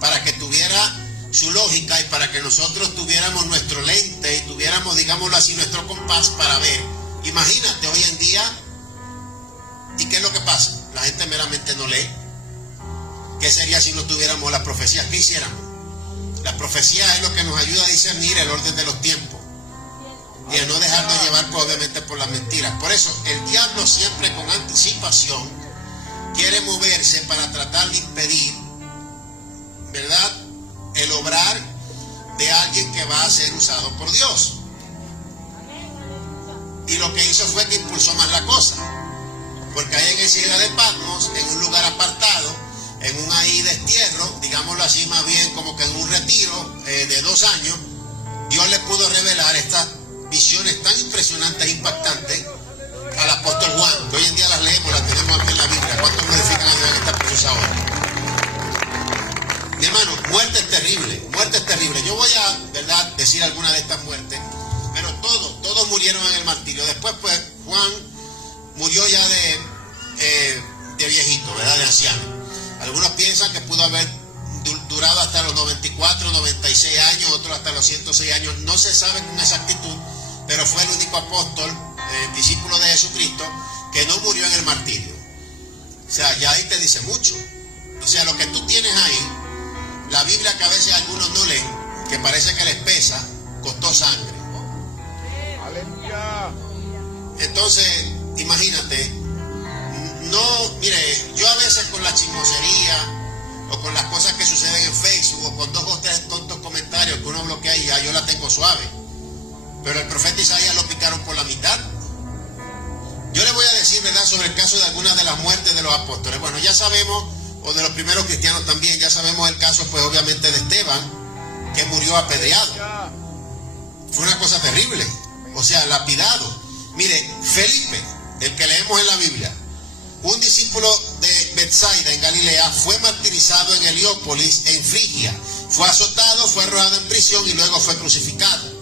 para que tuviera su lógica y para que nosotros tuviéramos nuestro lente y tuviéramos, digámoslo así, nuestro compás para ver. Imagínate hoy en día, ¿y qué es lo que pasa? La gente meramente no lee. ¿Qué sería si no tuviéramos las profecías? ¿Qué hiciéramos? La profecía es lo que nos ayuda a discernir el orden de los tiempos y a no dejarnos llevar, pues, obviamente, por las mentiras. Por eso el diablo siempre con anticipación quiere moverse para tratar de impedir, ¿verdad?, el obrar de alguien que va a ser usado por Dios. Y lo que hizo fue que impulsó más la cosa, porque ahí en esa isla de Patmos, en un lugar apartado, en un ahí destierro, digámoslo así, más bien como que en un retiro de 2 años, Dios le pudo revelar estas visiones tan impresionantes e impactantes al apóstol Juan, que hoy en día las leemos, las tenemos aquí en la Biblia. ¿Cuántos glorifican a Dios en esta preciosa hora? Mi hermano, muerte es terrible. Yo voy a, ¿verdad?, decir algunas de estas muertes, pero todos murieron en el martirio. Después, pues, Juan murió ya de viejito, ¿verdad?, de anciano. Algunos piensan que pudo haber durado hasta los 94, 96 años, otros hasta los 106 años. No se sabe con exactitud, pero fue el único apóstol, discípulo de Jesucristo, que no murió en el martirio. O sea, ya ahí te dice mucho. O sea, lo que tú tienes ahí, la Biblia que a veces algunos no leen, que parece que les pesa, costó sangre. Aleluya. Entonces, imagínate, no, mire, yo a veces con la chismosería o con las cosas que suceden en Facebook o con 2 o 3 tontos comentarios que uno bloquea y ya yo la tengo suave. Pero el profeta Isaías lo picaron por la mitad. Yo le voy a decir, ¿verdad?, sobre el caso de algunas de las muertes de los apóstoles. Bueno, ya sabemos, o de los primeros cristianos también, ya sabemos el caso, pues obviamente de Esteban, que murió apedreado. Fue una cosa terrible, o sea, lapidado. Mire, Felipe, el que leemos en la Biblia, un discípulo de Betsaida en Galilea, fue martirizado en Heliópolis, en Frigia. Fue azotado, fue arrojado en prisión y luego fue crucificado.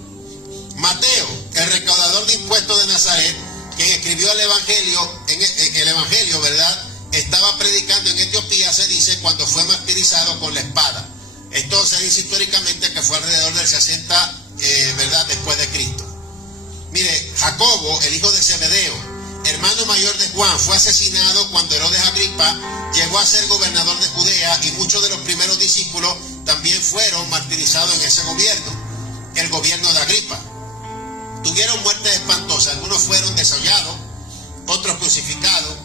Mateo, el recaudador de impuestos de Nazaret, quien escribió el Evangelio, ¿verdad?, estaba predicando en Etiopía, se dice, cuando fue martirizado con la espada. Esto se dice históricamente que fue alrededor del 60, ¿verdad?, después de Cristo. Mire, Jacobo, el hijo de Zebedeo, hermano mayor de Juan, fue asesinado cuando Herodes Agripa llegó a ser gobernador de Judea, y muchos de los primeros discípulos también fueron martirizados en ese gobierno, el gobierno de Agripa. Tuvieron muertes espantosas, algunos fueron desollados, otros crucificados,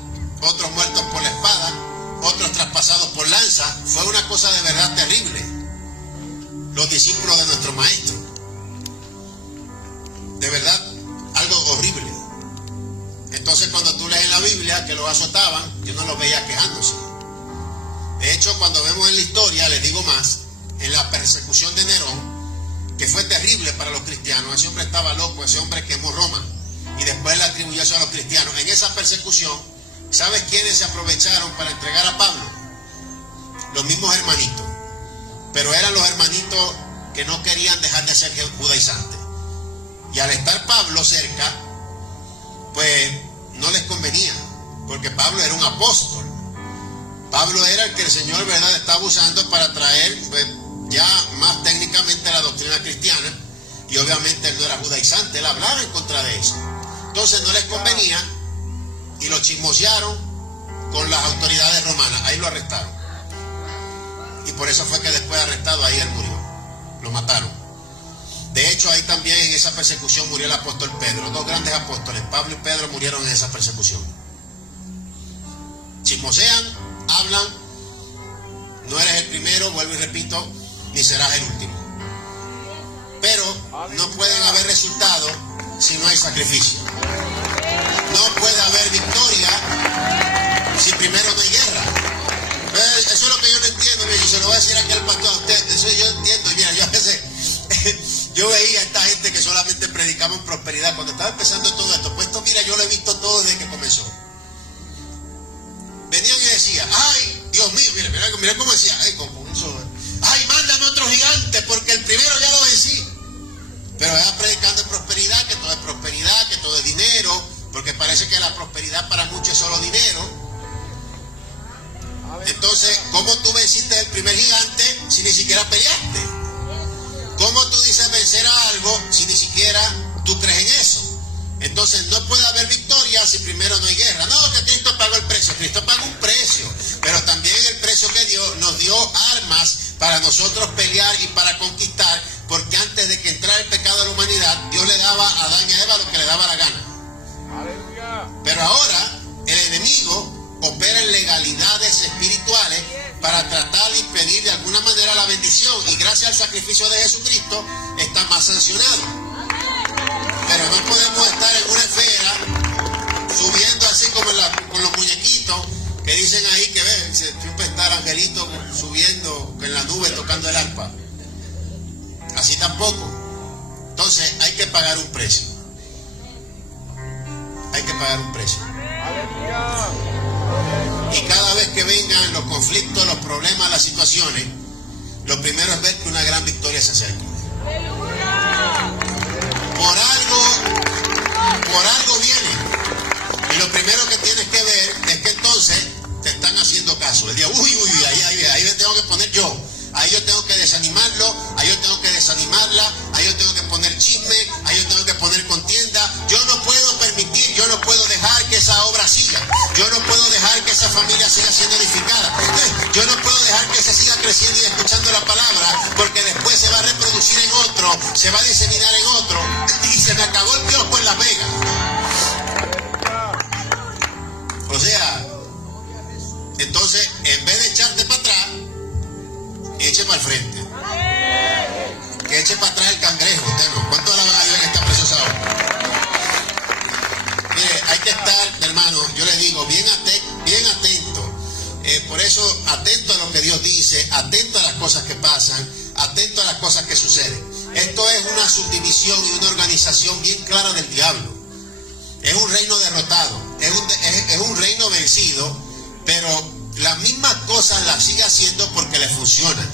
otros muertos por la espada, otros traspasados por lanza. Fue una cosa de verdad terrible. Los discípulos de nuestro maestro, de verdad, algo horrible. Entonces, cuando tú lees en la Biblia que los azotaban, yo no los veía quejándose. De hecho, cuando vemos en la historia, les digo más, en la persecución de Nerón, que fue terrible para los cristianos. Ese hombre estaba loco, ese hombre quemó Roma y después le atribuyó eso a los cristianos. En esa persecución, ¿sabes quiénes se aprovecharon para entregar a Pablo? Los mismos hermanitos, pero eran los hermanitos que no querían dejar de ser judaizantes. Y al estar Pablo cerca, pues no les convenía, porque Pablo era un apóstol. Pablo era el que el Señor, ¿verdad?, estaba usando para traer, pues, ya más técnicamente la doctrina cristiana, y obviamente él no era judaizante, él hablaba en contra de eso. Entonces no les convenía y lo chismosearon con las autoridades romanas. Ahí lo arrestaron, y por eso fue que después de arrestado ahí él murió, lo mataron. De hecho, ahí también en esa persecución murió el apóstol Pedro. 2 grandes apóstoles, Pablo y Pedro, murieron en esa persecución. Chismosean, hablan, no eres el primero, vuelvo y repito, ni serás el último. Pero no pueden haber resultados si no hay sacrificio. No puede haber victoria si primero no hay guerra. Eso es lo que yo no entiendo. Y se lo voy a decir aquí al pastor a usted. Eso yo entiendo. Y mira, yo a veces yo veía a esta gente que solamente predicaba en prosperidad. Cuando estaba empezando todo esto, pues esto, mira, yo lo he visto todo desde que comenzó. Venían y decían, ay, Dios mío, mira cómo decía, ay, con eso, ay, mándame otro gigante porque el primero ya lo vencí. Pero era predicando en prosperidad, que todo es prosperidad, que todo es dinero, porque parece que la prosperidad para muchos es solo dinero. Entonces, ¿cómo tú venciste el primer gigante si ni siquiera peleaste? ¿Cómo tú dices vencer a algo si ni siquiera tú crees en eso? Entonces no puede haber victoria si primero no hay guerra. No, que Cristo pagó el precio. Cristo pagó un precio, pero también el precio que dio, nos dio armas para nosotros pelear y para conquistar, porque antes de que entrara el pecado a la humanidad, Dios le daba a Adán y a Eva lo que le daba la gana. Aleluya. Pero ahora el enemigo opera en legalidades espirituales para tratar de impedir de alguna manera la bendición, y gracias al sacrificio de Jesucristo está más sancionado. Pero no podemos estar en una esfera subiendo así como con los muñequitos que dicen ahí que ven, siempre está el angelito subiendo en la nube tocando el arpa. Así tampoco. Entonces hay que pagar un precio. Hay que pagar un precio. Aleluya. Y cada vez que vengan los conflictos, los problemas, las situaciones, lo primero es ver que una gran victoria se acerca. Por algo viene. Y lo primero que tienes que ver es que entonces te están haciendo caso. El día, ahí me tengo que poner yo. Ahí yo tengo que desanimarlo, ahí yo tengo que desanimarla, ahí yo tengo que poner chisme, ahí yo tengo que poner contienda. Yo no puedo permitir, yo no puedo dejar que esa obra siga. Yo no puedo dejar que esa familia siga siendo edificada. Yo no puedo dejar que se siga creciendo y escuchando la palabra, porque después se va a reproducir en otro, se va a diseminar en otro, y se me acabó el piojo en Las Vegas. O sea, entonces, en vez de echarte para atrás, eche para el frente. Que eche para atrás el cangrejo, usted no. ¿Cuánto alaban a Dios en esta preciosa hora? Mire, hay que estar, hermano, yo le digo, bien atento. Por eso, atento a lo que Dios dice, atento a las cosas que pasan, atento a las cosas que suceden. Esto es una subdivisión y una organización bien clara del diablo. Es un reino derrotado, es un reino vencido, pero las mismas cosas las sigue haciendo porque le funcionan.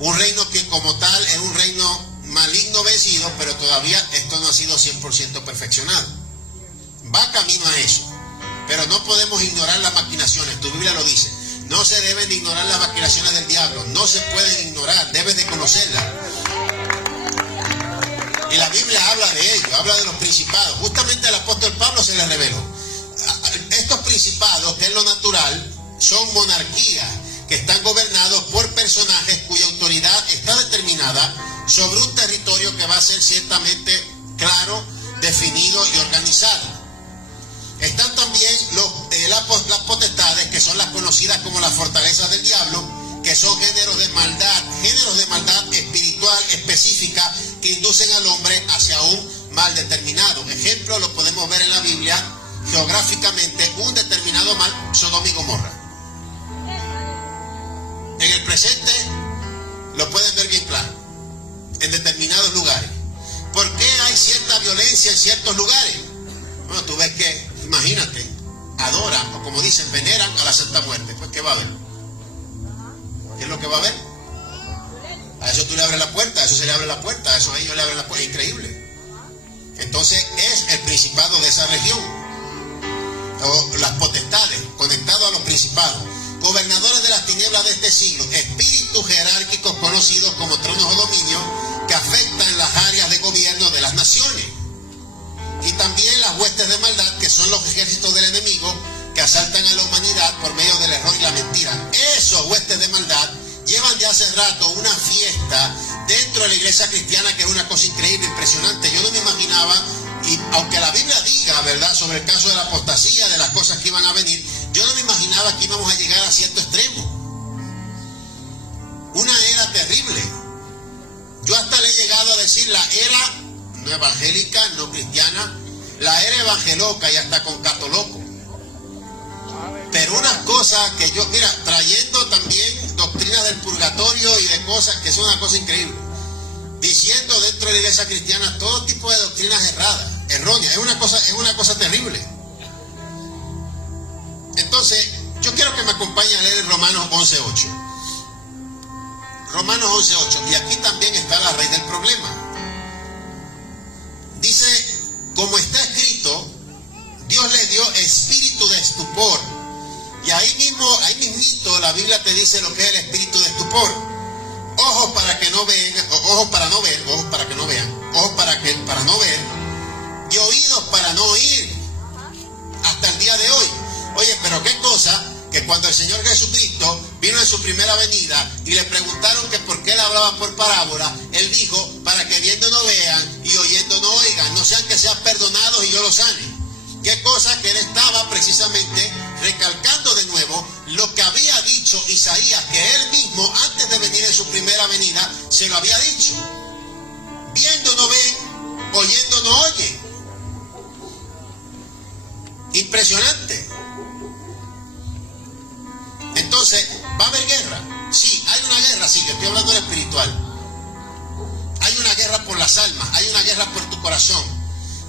Un reino que como tal es un reino maligno vencido, pero todavía esto no ha sido 100% perfeccionado. Va camino a eso, pero no podemos ignorar las maquinaciones. Tu Biblia lo dice. No se deben de ignorar las maquinaciones del diablo, no se pueden ignorar, debes de conocerlas. Y la Biblia habla de ello, habla de los principados. Justamente al apóstol Pablo se le reveló. Estos principados, que es lo natural, son monarquías que están gobernados por personajes cuya autoridad está determinada sobre un territorio que va a ser ciertamente claro, definido y organizado. Están también las potestades, que son las conocidas como las fortalezas del diablo, que son géneros de maldad espiritual específica que inducen al hombre hacia un mal determinado. Ejemplo, lo podemos ver en la Biblia geográficamente, un determinado mal, Sodoma y Gomorra. En el presente lo pueden ver bien claro, en determinados lugares. ¿Por qué hay cierta violencia en ciertos lugares? Bueno, tú ves que, imagínate, adoran, o como dicen, veneran a la Santa Muerte. Pues, ¿qué va a haber? ¿Qué es lo que va a haber? A eso tú le abres la puerta, a eso se le abre la puerta, a eso a ellos le abren la puerta. Increíble. Entonces es el principado de esa región, o las potestades, conectado a los principados, gobernadores de las tinieblas de este siglo, espíritus jerárquicos conocidos como tronos o dominios que afectan las áreas de gobierno de las naciones, y también las huestes de maldad, que son los ejércitos del enemigo que asaltan a la humanidad por medio del error y la mentira. Esos huestes de maldad llevan de hace rato una fiesta dentro de la iglesia cristiana que es una cosa increíble, impresionante. Yo no me imaginaba, y aunque la Biblia diga, ¿verdad?, sobre el caso de la apostasía, de las cosas que iban a venir, yo no me imaginaba que íbamos a llegar a cierto extremo. Una era terrible. Yo hasta le he llegado a decir la era no evangélica, no cristiana, la era evangeloca, y hasta con catoloco. Pero unas cosas que yo, mira, trayendo también doctrinas del purgatorio y de cosas que son una cosa increíble, diciendo dentro de la iglesia cristiana todo tipo de doctrinas erróneas, es una cosa terrible. Entonces, yo quiero que me acompañen a leer Romanos 11:8. Romanos 11:8, y aquí también está la raíz del problema. Dice, como está escrito, Dios le dio espíritu de estupor. Y ahí mismito la Biblia te dice lo que es el espíritu de estupor. Ojos para que no vean, ojos para no ver, ojos para que no vean, ojos para no ver, y oídos para no oír, hasta el día de hoy. Oye, pero qué cosa, que cuando el Señor Jesucristo vino en su primera venida y le preguntaron que por qué él hablaba por parábola, él dijo, para que viendo no vean y oyendo no oigan, no sean que sean perdonados y yo los sane. Qué cosa que él estaba precisamente recalcando de nuevo lo que había dicho Isaías, que él mismo antes de venir en su primera venida se lo había dicho. Viendo no ven, oyendo no oyen. Impresionante. Entonces, ¿va a haber guerra? Sí, hay una guerra, sí, yo estoy hablando de espiritual. Hay una guerra por las almas, hay una guerra por tu corazón,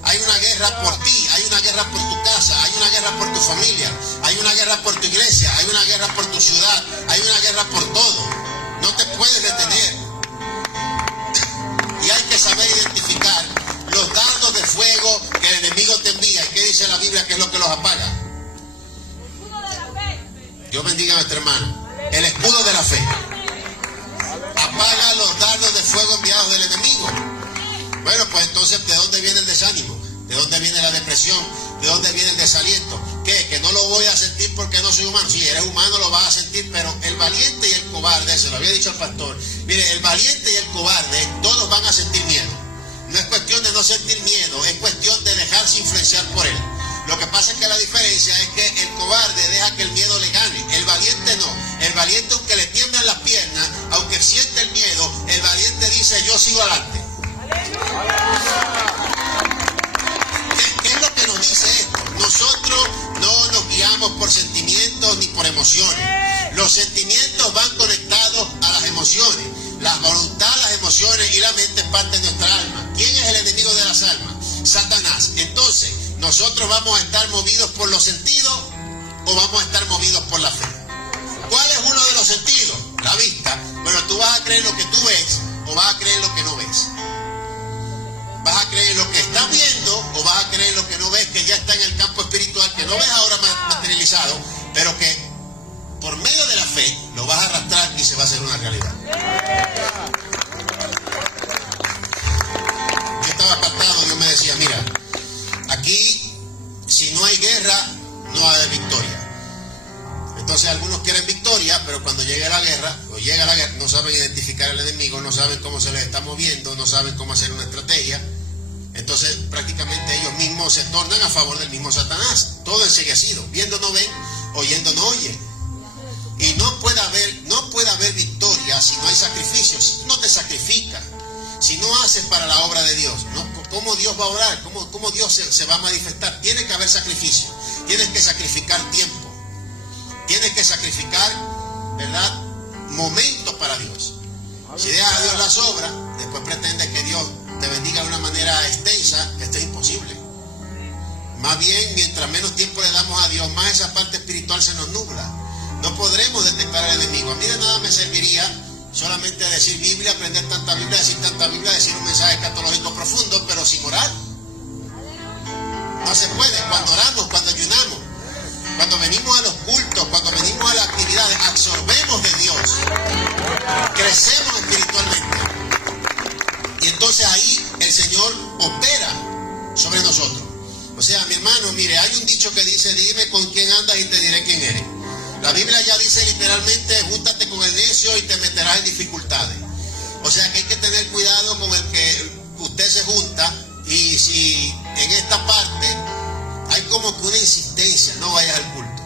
hay una guerra por ti, hay una guerra por tu casa, hay una guerra por tu familia, hay una guerra por tu iglesia, hay una guerra por tu ciudad, hay una guerra por todo. No te puedes detener. Y hay que saber identificar los dardos de fuego que el enemigo te envía. ¿Y qué dice la Biblia que es lo que los apaga? Dios bendiga a nuestra hermana. El escudo de la fe. apaga los dardos de fuego enviados del enemigo. Bueno, pues entonces, ¿de dónde viene el desánimo? ¿De dónde viene la depresión? ¿De dónde viene el desaliento? ¿Qué? ¿Que no lo voy a sentir porque no soy humano? Sí, eres humano, lo vas a sentir, pero el valiente y el cobarde, se lo había dicho al pastor, mire, el valiente y el cobarde, todos van a sentir miedo. No es cuestión de no sentir miedo, es cuestión de dejarse influenciar por él. Lo que pasa es que la diferencia es que el cobarde deja que el miedo le gane, el valiente no. El valiente, aunque le tiemblan las piernas, aunque siente el miedo, el valiente dice, yo sigo adelante. ¿Qué es lo que nos dice esto? Nosotros no nos guiamos por sentimientos ni por emociones. Los sentimientos van conectados a las emociones. La voluntad, las emociones y la mente parte de nuestra alma. ¿Quién es el enemigo de las almas? Satanás. Entonces, ¿nosotros vamos a estar movidos por los sentidos o vamos a estar movidos por la fe? ¿Cuál es uno de los sentidos? La vista. Bueno, tú vas a creer lo que tú ves o vas a creer lo que no ves. ¿Vas a creer lo que estás viendo o vas a creer lo que no ves, que ya está en el campo espiritual, que no ves ahora materializado, pero que por medio de la fe lo vas a arrastrar y se va a hacer una realidad? Yo estaba apartado, Dios me decía, mira, aquí si no hay guerra, no va a haber victoria. Entonces algunos quieren victoria, pero cuando llegue la guerra, no saben identificar al enemigo, no saben cómo se les está moviendo, no saben cómo hacer una estrategia. Entonces prácticamente ellos mismos se tornan a favor del mismo Satanás. Todo enseguecido, viendo no ven, oyendo no oyen. Y no puede haber victoria si no hay sacrificio, si no te sacrificas, si no haces para la obra de Dios. ¿Cómo Dios va a obrar? ¿Cómo Dios se va a manifestar? Tiene que haber sacrificio, tienes que sacrificar tiempo. Tienes que sacrificar, ¿verdad?, momentos para Dios. Si dejas a Dios las obras, después pretendes que Dios te bendiga de una manera extensa, esto es imposible. Más bien, mientras menos tiempo le damos a Dios, más esa parte espiritual se nos nubla. No podremos detectar al enemigo. A mí de nada me serviría solamente decir Biblia, aprender tanta Biblia, decir un mensaje escatológico profundo, pero sin orar. No se puede. Cuando oramos, cuando ayunamos, cuando venimos a los cultos, cuando venimos a las actividades, absorbemos de Dios, crecemos espiritualmente. Y entonces ahí el Señor opera sobre nosotros. O sea, mi hermano, mire, hay un dicho que dice, dime con quién andas y te diré quién eres. La Biblia ya dice literalmente, júntate con el necio y te meterás en dificultades. O sea que hay que tener cuidado con el que usted se junta, y si en esta parte hay como que una insistencia, no vayas al culto,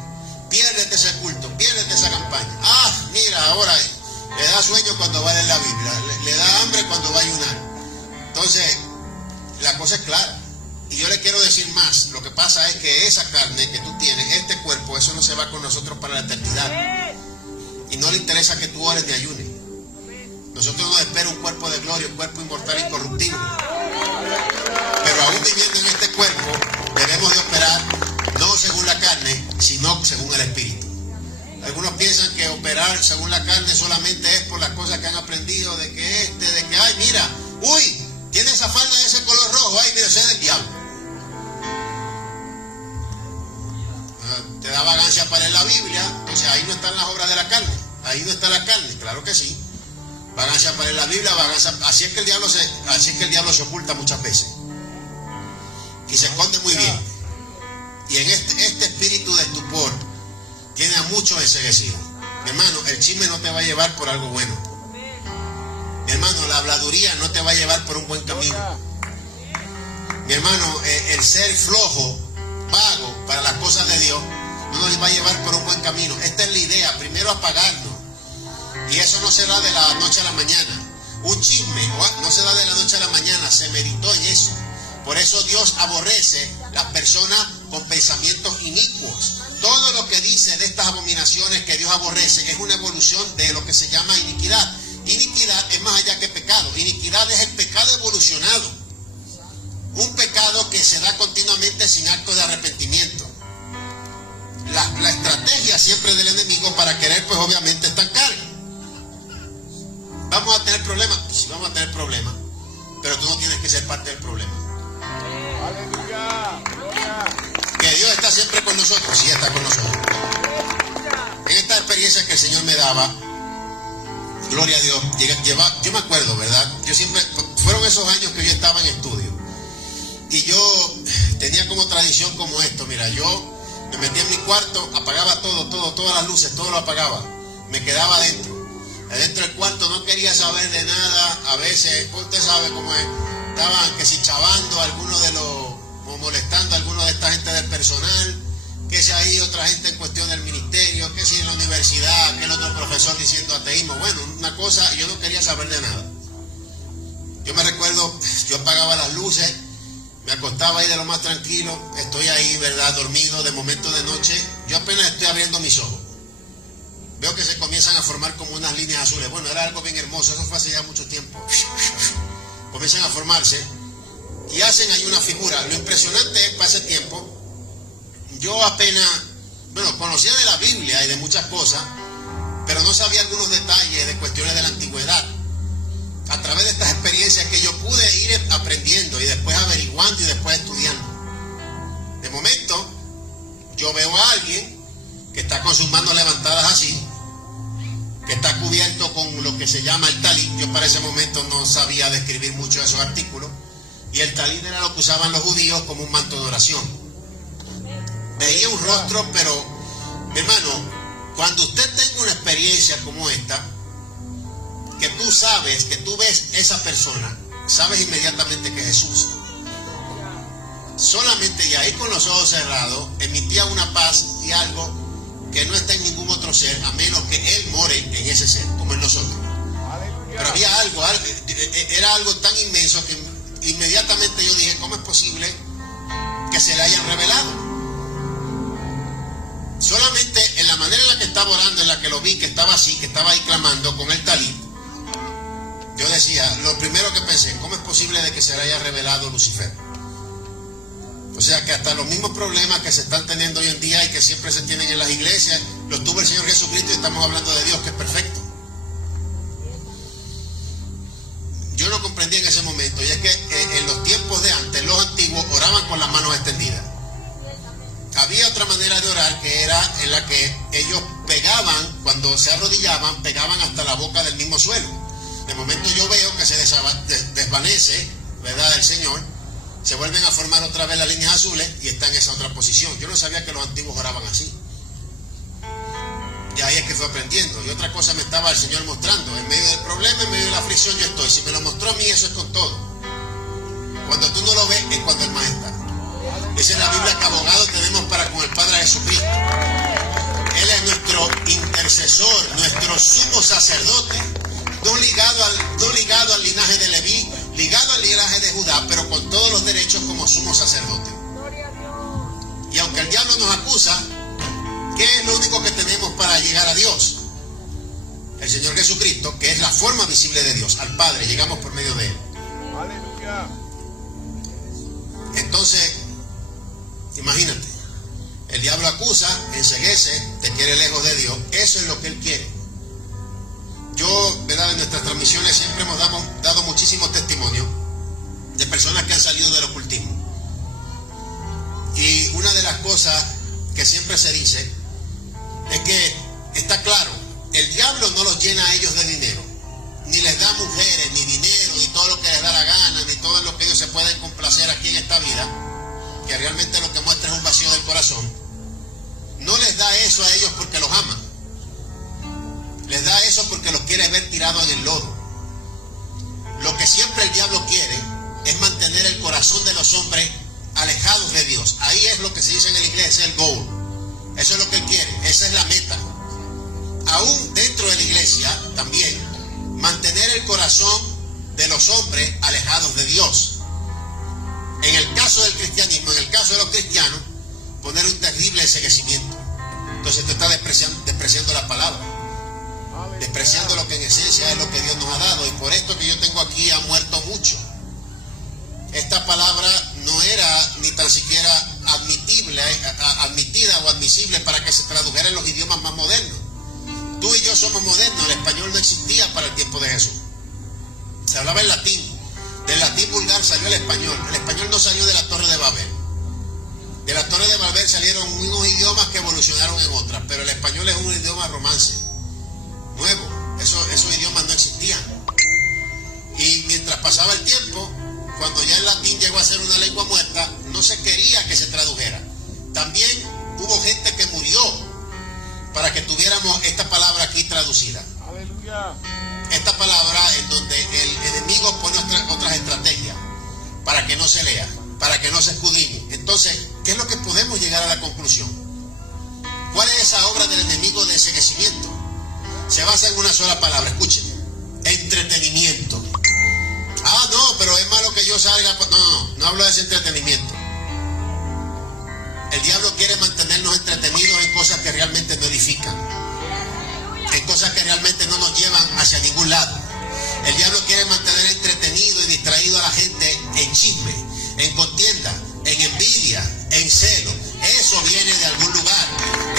piérdete ese culto, piérdete esa campaña. Mira, ahora le da sueño cuando va a leer la Biblia, le da hambre cuando va a ayunar. Entonces, la cosa es clara. Y yo le quiero decir más, lo que pasa es que esa carne que tú tienes, este cuerpo, eso no se va con nosotros para la eternidad. Y no le interesa que tú ores ni ayunes. Nosotros nos espera un cuerpo de gloria, un cuerpo inmortal e incorruptible. Pero aún viviendo en este cuerpo, debemos de operar no según la carne, sino según el Espíritu. Algunos piensan que operar según la carne solamente es por las cosas que han aprendido, de que, ay, mira, uy, tiene esa falda de ese color rojo, ay, mira, ese es del diablo. Te da vagancia para leer la Biblia, entonces ahí no están las obras de la carne, ahí no está la carne, claro que sí. Vagancia para leer la Biblia, vagancia, así es que el diablo se oculta muchas veces. Y se esconde muy bien. Y en este espíritu de estupor tiene a muchos enceguecidos. Mi hermano, el chisme no te va a llevar por algo bueno. Mi hermano, la habladuría no te va a llevar por un buen camino. Mi hermano, el ser flojo, vago para las cosas de Dios, no nos va a llevar por un buen camino. Esta es la idea, primero apagarnos. Y eso no se da de la noche a la mañana. Un chisme no se da de la noche a la mañana, se meditó en eso. Por eso Dios aborrece las personas con pensamientos inicuos. Todo lo que dice de estas abominaciones que Dios aborrece es una evolución de lo que se llama iniquidad. Iniquidad es más allá que pecado. Iniquidad es el pecado evolucionado. Un pecado que se da continuamente sin acto de arrepentimiento. La estrategia siempre del enemigo para querer, pues obviamente, estancar. ¿Vamos a tener problemas? Sí, vamos a tener problemas. Pero tú no tienes que ser parte del problema. Aleluya. Que Dios está siempre con nosotros, sí está con nosotros. En esta experiencia que el Señor me daba, Gloria a Dios. Yo me acuerdo, ¿verdad? Fueron esos años que yo estaba en estudio. Y yo tenía como tradición como esto. Mira, yo me metía en mi cuarto, apagaba todas las luces, todo lo apagaba. Me quedaba adentro del cuarto, no quería saber de nada. A veces, usted sabe cómo es, estaban que si chavando o molestando a algunos de esta gente del personal, que si ahí otra gente en cuestión del ministerio, que si en la universidad, que el otro profesor diciendo ateísmo. Bueno, una cosa, yo no quería saber de nada. Yo me recuerdo, yo apagaba las luces, me acostaba ahí de lo más tranquilo, estoy ahí, ¿verdad?, dormido, de momento de noche, yo apenas estoy abriendo mis ojos. Veo que se comienzan a formar como unas líneas azules. Bueno, era algo bien hermoso, eso fue hace ya mucho tiempo. Comienzan a formarse y hacen ahí una figura. Lo impresionante es, para ese tiempo, yo apenas, conocía de la Biblia y de muchas cosas, pero no sabía algunos detalles de cuestiones de la antigüedad. A través de estas experiencias que yo pude ir aprendiendo y después averiguando y después estudiando. De momento, yo veo a alguien que está con sus manos levantadas así, que está cubierto con lo que se llama el talit. Yo para ese momento no sabía describir mucho de esos artículos, y el talit era lo que usaban los judíos como un manto de oración. Veía un rostro, pero, mi hermano, cuando usted tenga una experiencia como esta, que tú sabes, que tú ves esa persona, sabes inmediatamente que es Jesús. Solamente y ahí con los ojos cerrados, emitía una paz y algo que no está en ningún otro ser, a menos que Él more en ese ser, como en nosotros. Pero había algo, era algo tan inmenso que inmediatamente yo dije, ¿cómo es posible que se le hayan revelado? Solamente en la manera en la que estaba orando, en la que lo vi, que estaba así, que estaba ahí clamando con el talit, yo decía, lo primero que pensé, ¿cómo es posible de que se le haya revelado Lucifer? O sea que hasta los mismos problemas que se están teniendo hoy en día y que siempre se tienen en las iglesias, los tuvo el Señor Jesucristo, y estamos hablando de Dios que es perfecto. Yo no comprendí en ese momento, y es que en los tiempos de antes, los antiguos oraban con las manos extendidas. Había otra manera de orar, que era en la que ellos pegaban, cuando se arrodillaban, pegaban hasta la boca del mismo suelo. De momento yo veo que se desvanece, ¿verdad?, el Señor. Se vuelven a formar otra vez las líneas azules y está en esa otra posición. Yo no sabía que los antiguos oraban así. Y ahí es que fui aprendiendo. Y otra cosa me estaba el Señor mostrando. En medio del problema, en medio de la aflicción yo estoy. Si me lo mostró a mí, eso es con todo. Cuando tú no lo ves, es cuando el más está. Dice en la Biblia que abogado tenemos para con el Padre Jesucristo. Él es nuestro intercesor, nuestro sumo sacerdote. No ligado al linaje de Leví, ligado al linaje de Judá, pero con todos los derechos como sumo sacerdote. Y aunque el diablo nos acusa, ¿qué es lo único que tenemos para llegar a Dios? El Señor Jesucristo, que es la forma visible de Dios. Al Padre llegamos por medio de Él. Aleluya. Entonces, imagínate, el diablo acusa, enceguece, te quiere lejos de Dios. Eso es lo que Él quiere. Yo, ¿verdad?, en nuestras transmisiones siempre hemos dado muchísimos testimonios de personas que han salido del ocultismo. Y una de las cosas que siempre se dice es que está claro, el diablo no los llena a ellos de dinero, ni les da mujeres, ni dinero, ni todo lo que les da la gana, ni todo lo que ellos se pueden complacer aquí en esta vida, que realmente lo que muestra es un vacío del corazón. No les da eso a ellos porque los ama. Les da eso porque los quiere ver tirados en el lodo. Lo que siempre el diablo quiere es mantener el corazón de los hombres alejados de Dios. Ahí es lo que se dice en la iglesia, el goal. Eso es lo que él quiere, esa es la meta. Aún dentro de la iglesia también, mantener el corazón de los hombres alejados de Dios. En el caso del cristianismo, en el caso de los cristianos, poner un terrible enceguecimiento. Entonces te está despreciando la palabra, despreciando lo que en esencia es lo que Dios nos ha dado. Y por esto que yo tengo aquí ha muerto mucho. Esta palabra no era ni tan siquiera admitida o admisible para que se tradujera en los idiomas más modernos. Tú y yo somos modernos, el español no existía para el tiempo de Jesús. Se hablaba en latín. Del latín vulgar salió el español. El español no salió de la Torre de Babel. De la Torre de Babel salieron unos idiomas que evolucionaron en otras, pero el español es un idioma romance, nuevo. esos idiomas no existían. Y mientras pasaba el tiempo, cuando ya el latín llegó a ser una lengua muerta, no se quería que se tradujera. También hubo gente que murió para que tuviéramos esta palabra aquí traducida. Aleluya. Esta palabra en donde el enemigo pone otras estrategias para que no se lea, para que no se escudriñe. Entonces, ¿qué es lo que podemos llegar a la conclusión? ¿Cuál es esa obra del enemigo de enceguecimiento? Se basa en una sola palabra, escuchen: entretenimiento. Ah, no, pero es malo que yo salga. No hablo de ese entretenimiento. El diablo quiere mantenernos entretenidos en cosas que realmente no edifican, en cosas que realmente no nos llevan hacia ningún lado. El diablo quiere mantener entretenido y distraído a la gente en chisme, en contienda, en envidia, en celo. Eso viene de algún lugar.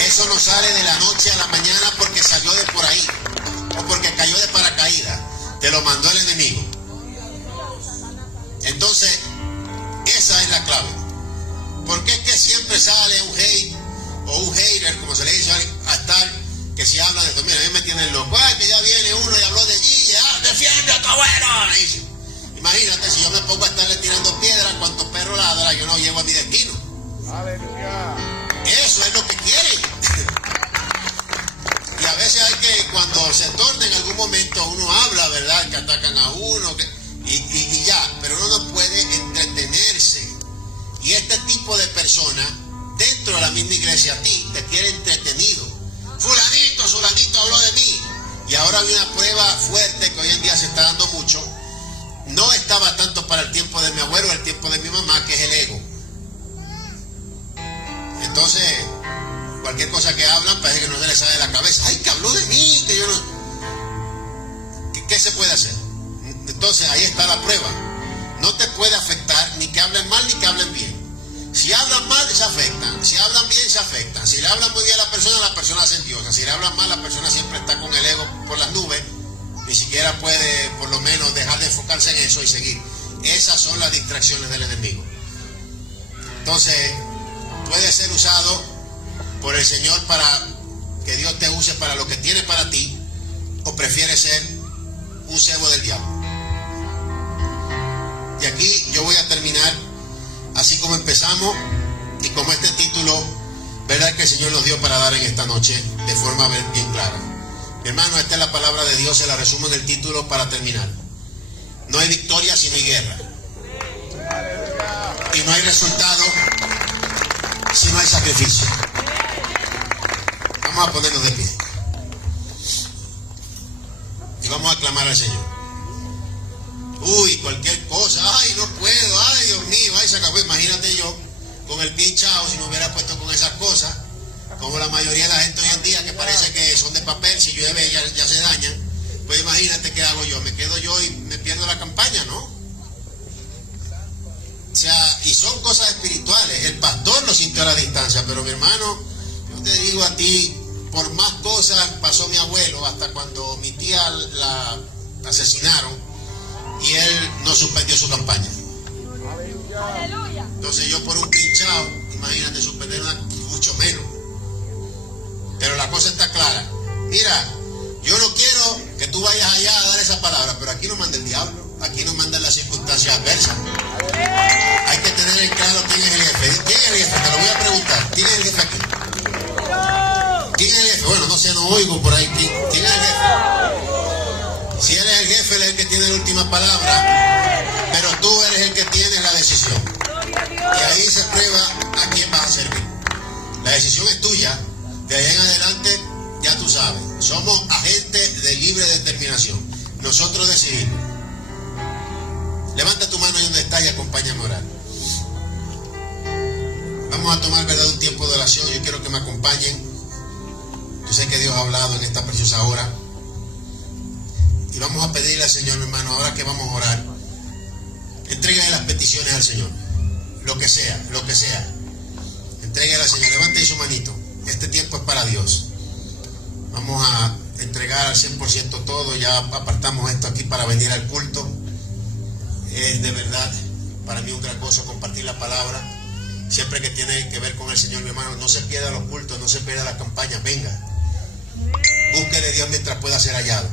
Eso no sale de la noche a la mañana porque salió de por ahí o porque cayó de paracaídas. Te lo mandó el enemigo. Entonces, esa es la clave. ¿Por qué es que siempre sale un hate o un hater, como se le dice a estar, que si hablan de esto? Mira, a mí me tienen loco. Ay, que ya viene uno y habló de Gille. Ah, defiende a tu abuelo. Imagínate, si yo me pongo a estarle tirando piedras, cuantos perros ladran, yo no llego a mi destino. Aleluya. Eso es lo que quieren. Y a veces hay que, cuando se torna en algún momento, uno habla, ¿verdad? Que atacan a uno, y ya, pero uno no puede entretenerse. Y este tipo de personas, dentro de la misma iglesia, a ti te quiere entretenido. Fulanito habló de mí. Y ahora hay una prueba fuerte que hoy en día se está dando mucho. No estaba tanto para el tiempo de mi abuelo, el tiempo de mi mamá, que es el ego. Entonces, cualquier cosa que hablan parece que no se les sale de la cabeza. Ay, que habló de mí, que yo no... ¿Qué se puede hacer? Entonces, ahí está la prueba. No te puede afectar ni que hablen mal ni que hablen bien. Si hablan mal, se afectan. Si hablan bien, se afectan. Si le hablan muy bien a la persona se endiosa. Si le hablan mal, la persona siempre está con el ego por las nubes. Ni siquiera puede, por lo menos, dejar de enfocarse en eso y seguir. Esas son las distracciones del enemigo. Entonces, puede ser usado por el Señor para que Dios te use para lo que tiene para ti, o prefiere ser un cebo del diablo. Y aquí yo voy a terminar así como empezamos y como este título, ¿verdad?, que el Señor nos dio para dar en esta noche de forma bien clara. Mi hermano, esta es la palabra de Dios, se la resumo en el título para terminar. No hay victoria si no hay guerra. Y no hay resultado si no hay sacrificio. Vamos a ponernos de pie. Y vamos a clamar al Señor. Uy, cualquier cosa, ay, no puedo, ay, Dios mío, ay, se acabó. Imagínate yo con el pie hinchado, si me hubiera puesto con esas cosas, como la mayoría de la gente hoy en día, que parece que son de papel, si llueve ya se dañan. Pues imagínate qué hago yo, me quedo yo y me pierdo la campaña, ¿no? O sea, y son cosas espirituales. El pastor lo sintió a la distancia, pero mi hermano, yo te digo a ti, por más cosas pasó mi abuelo, hasta cuando mi tía la asesinaron y él no suspendió su campaña. Aleluya. Entonces yo por un pinchado, imagínate suspender mucho menos. Pero la cosa está clara. Mira, yo no quiero que tú vayas allá a dar esa palabra, pero aquí no manda el diablo, aquí no mandan las circunstancias adversas. Hay que tener en claro quién es el jefe. ¿Quién es el jefe? Te lo voy a preguntar. ¿Quién es el jefe aquí? ¿Quién es el jefe? Bueno, no sé, no oigo por ahí. ¿Quién es el jefe? Si él es el jefe, él es el que tiene la última palabra, pero tú eres el que tienes la decisión. Y ahí se prueba a quién vas a servir. La decisión es tuya. De ahí en adelante, ya tú sabes. Somos agentes de libre determinación. Nosotros decidimos. Levanta tu mano ahí donde estás y acompáñame a orar. Vamos a tomar, ¿verdad?, un tiempo de oración. Yo quiero que me acompañen. Yo sé que Dios ha hablado en esta preciosa hora. Y vamos a pedirle al Señor, mi hermano, ahora que vamos a orar, entréguele las peticiones al Señor. Lo que sea. Entréguele al Señor. Levante ahí su manito. Este tiempo es para Dios. Vamos a entregar al 100% todo. Ya apartamos esto aquí para venir al culto. Es de verdad para mí un gran gozo compartir la palabra. Siempre que tiene que ver con el Señor, mi hermano, no se pierda los cultos, no se pierda la campaña. Venga, busque de Dios mientras pueda ser hallado.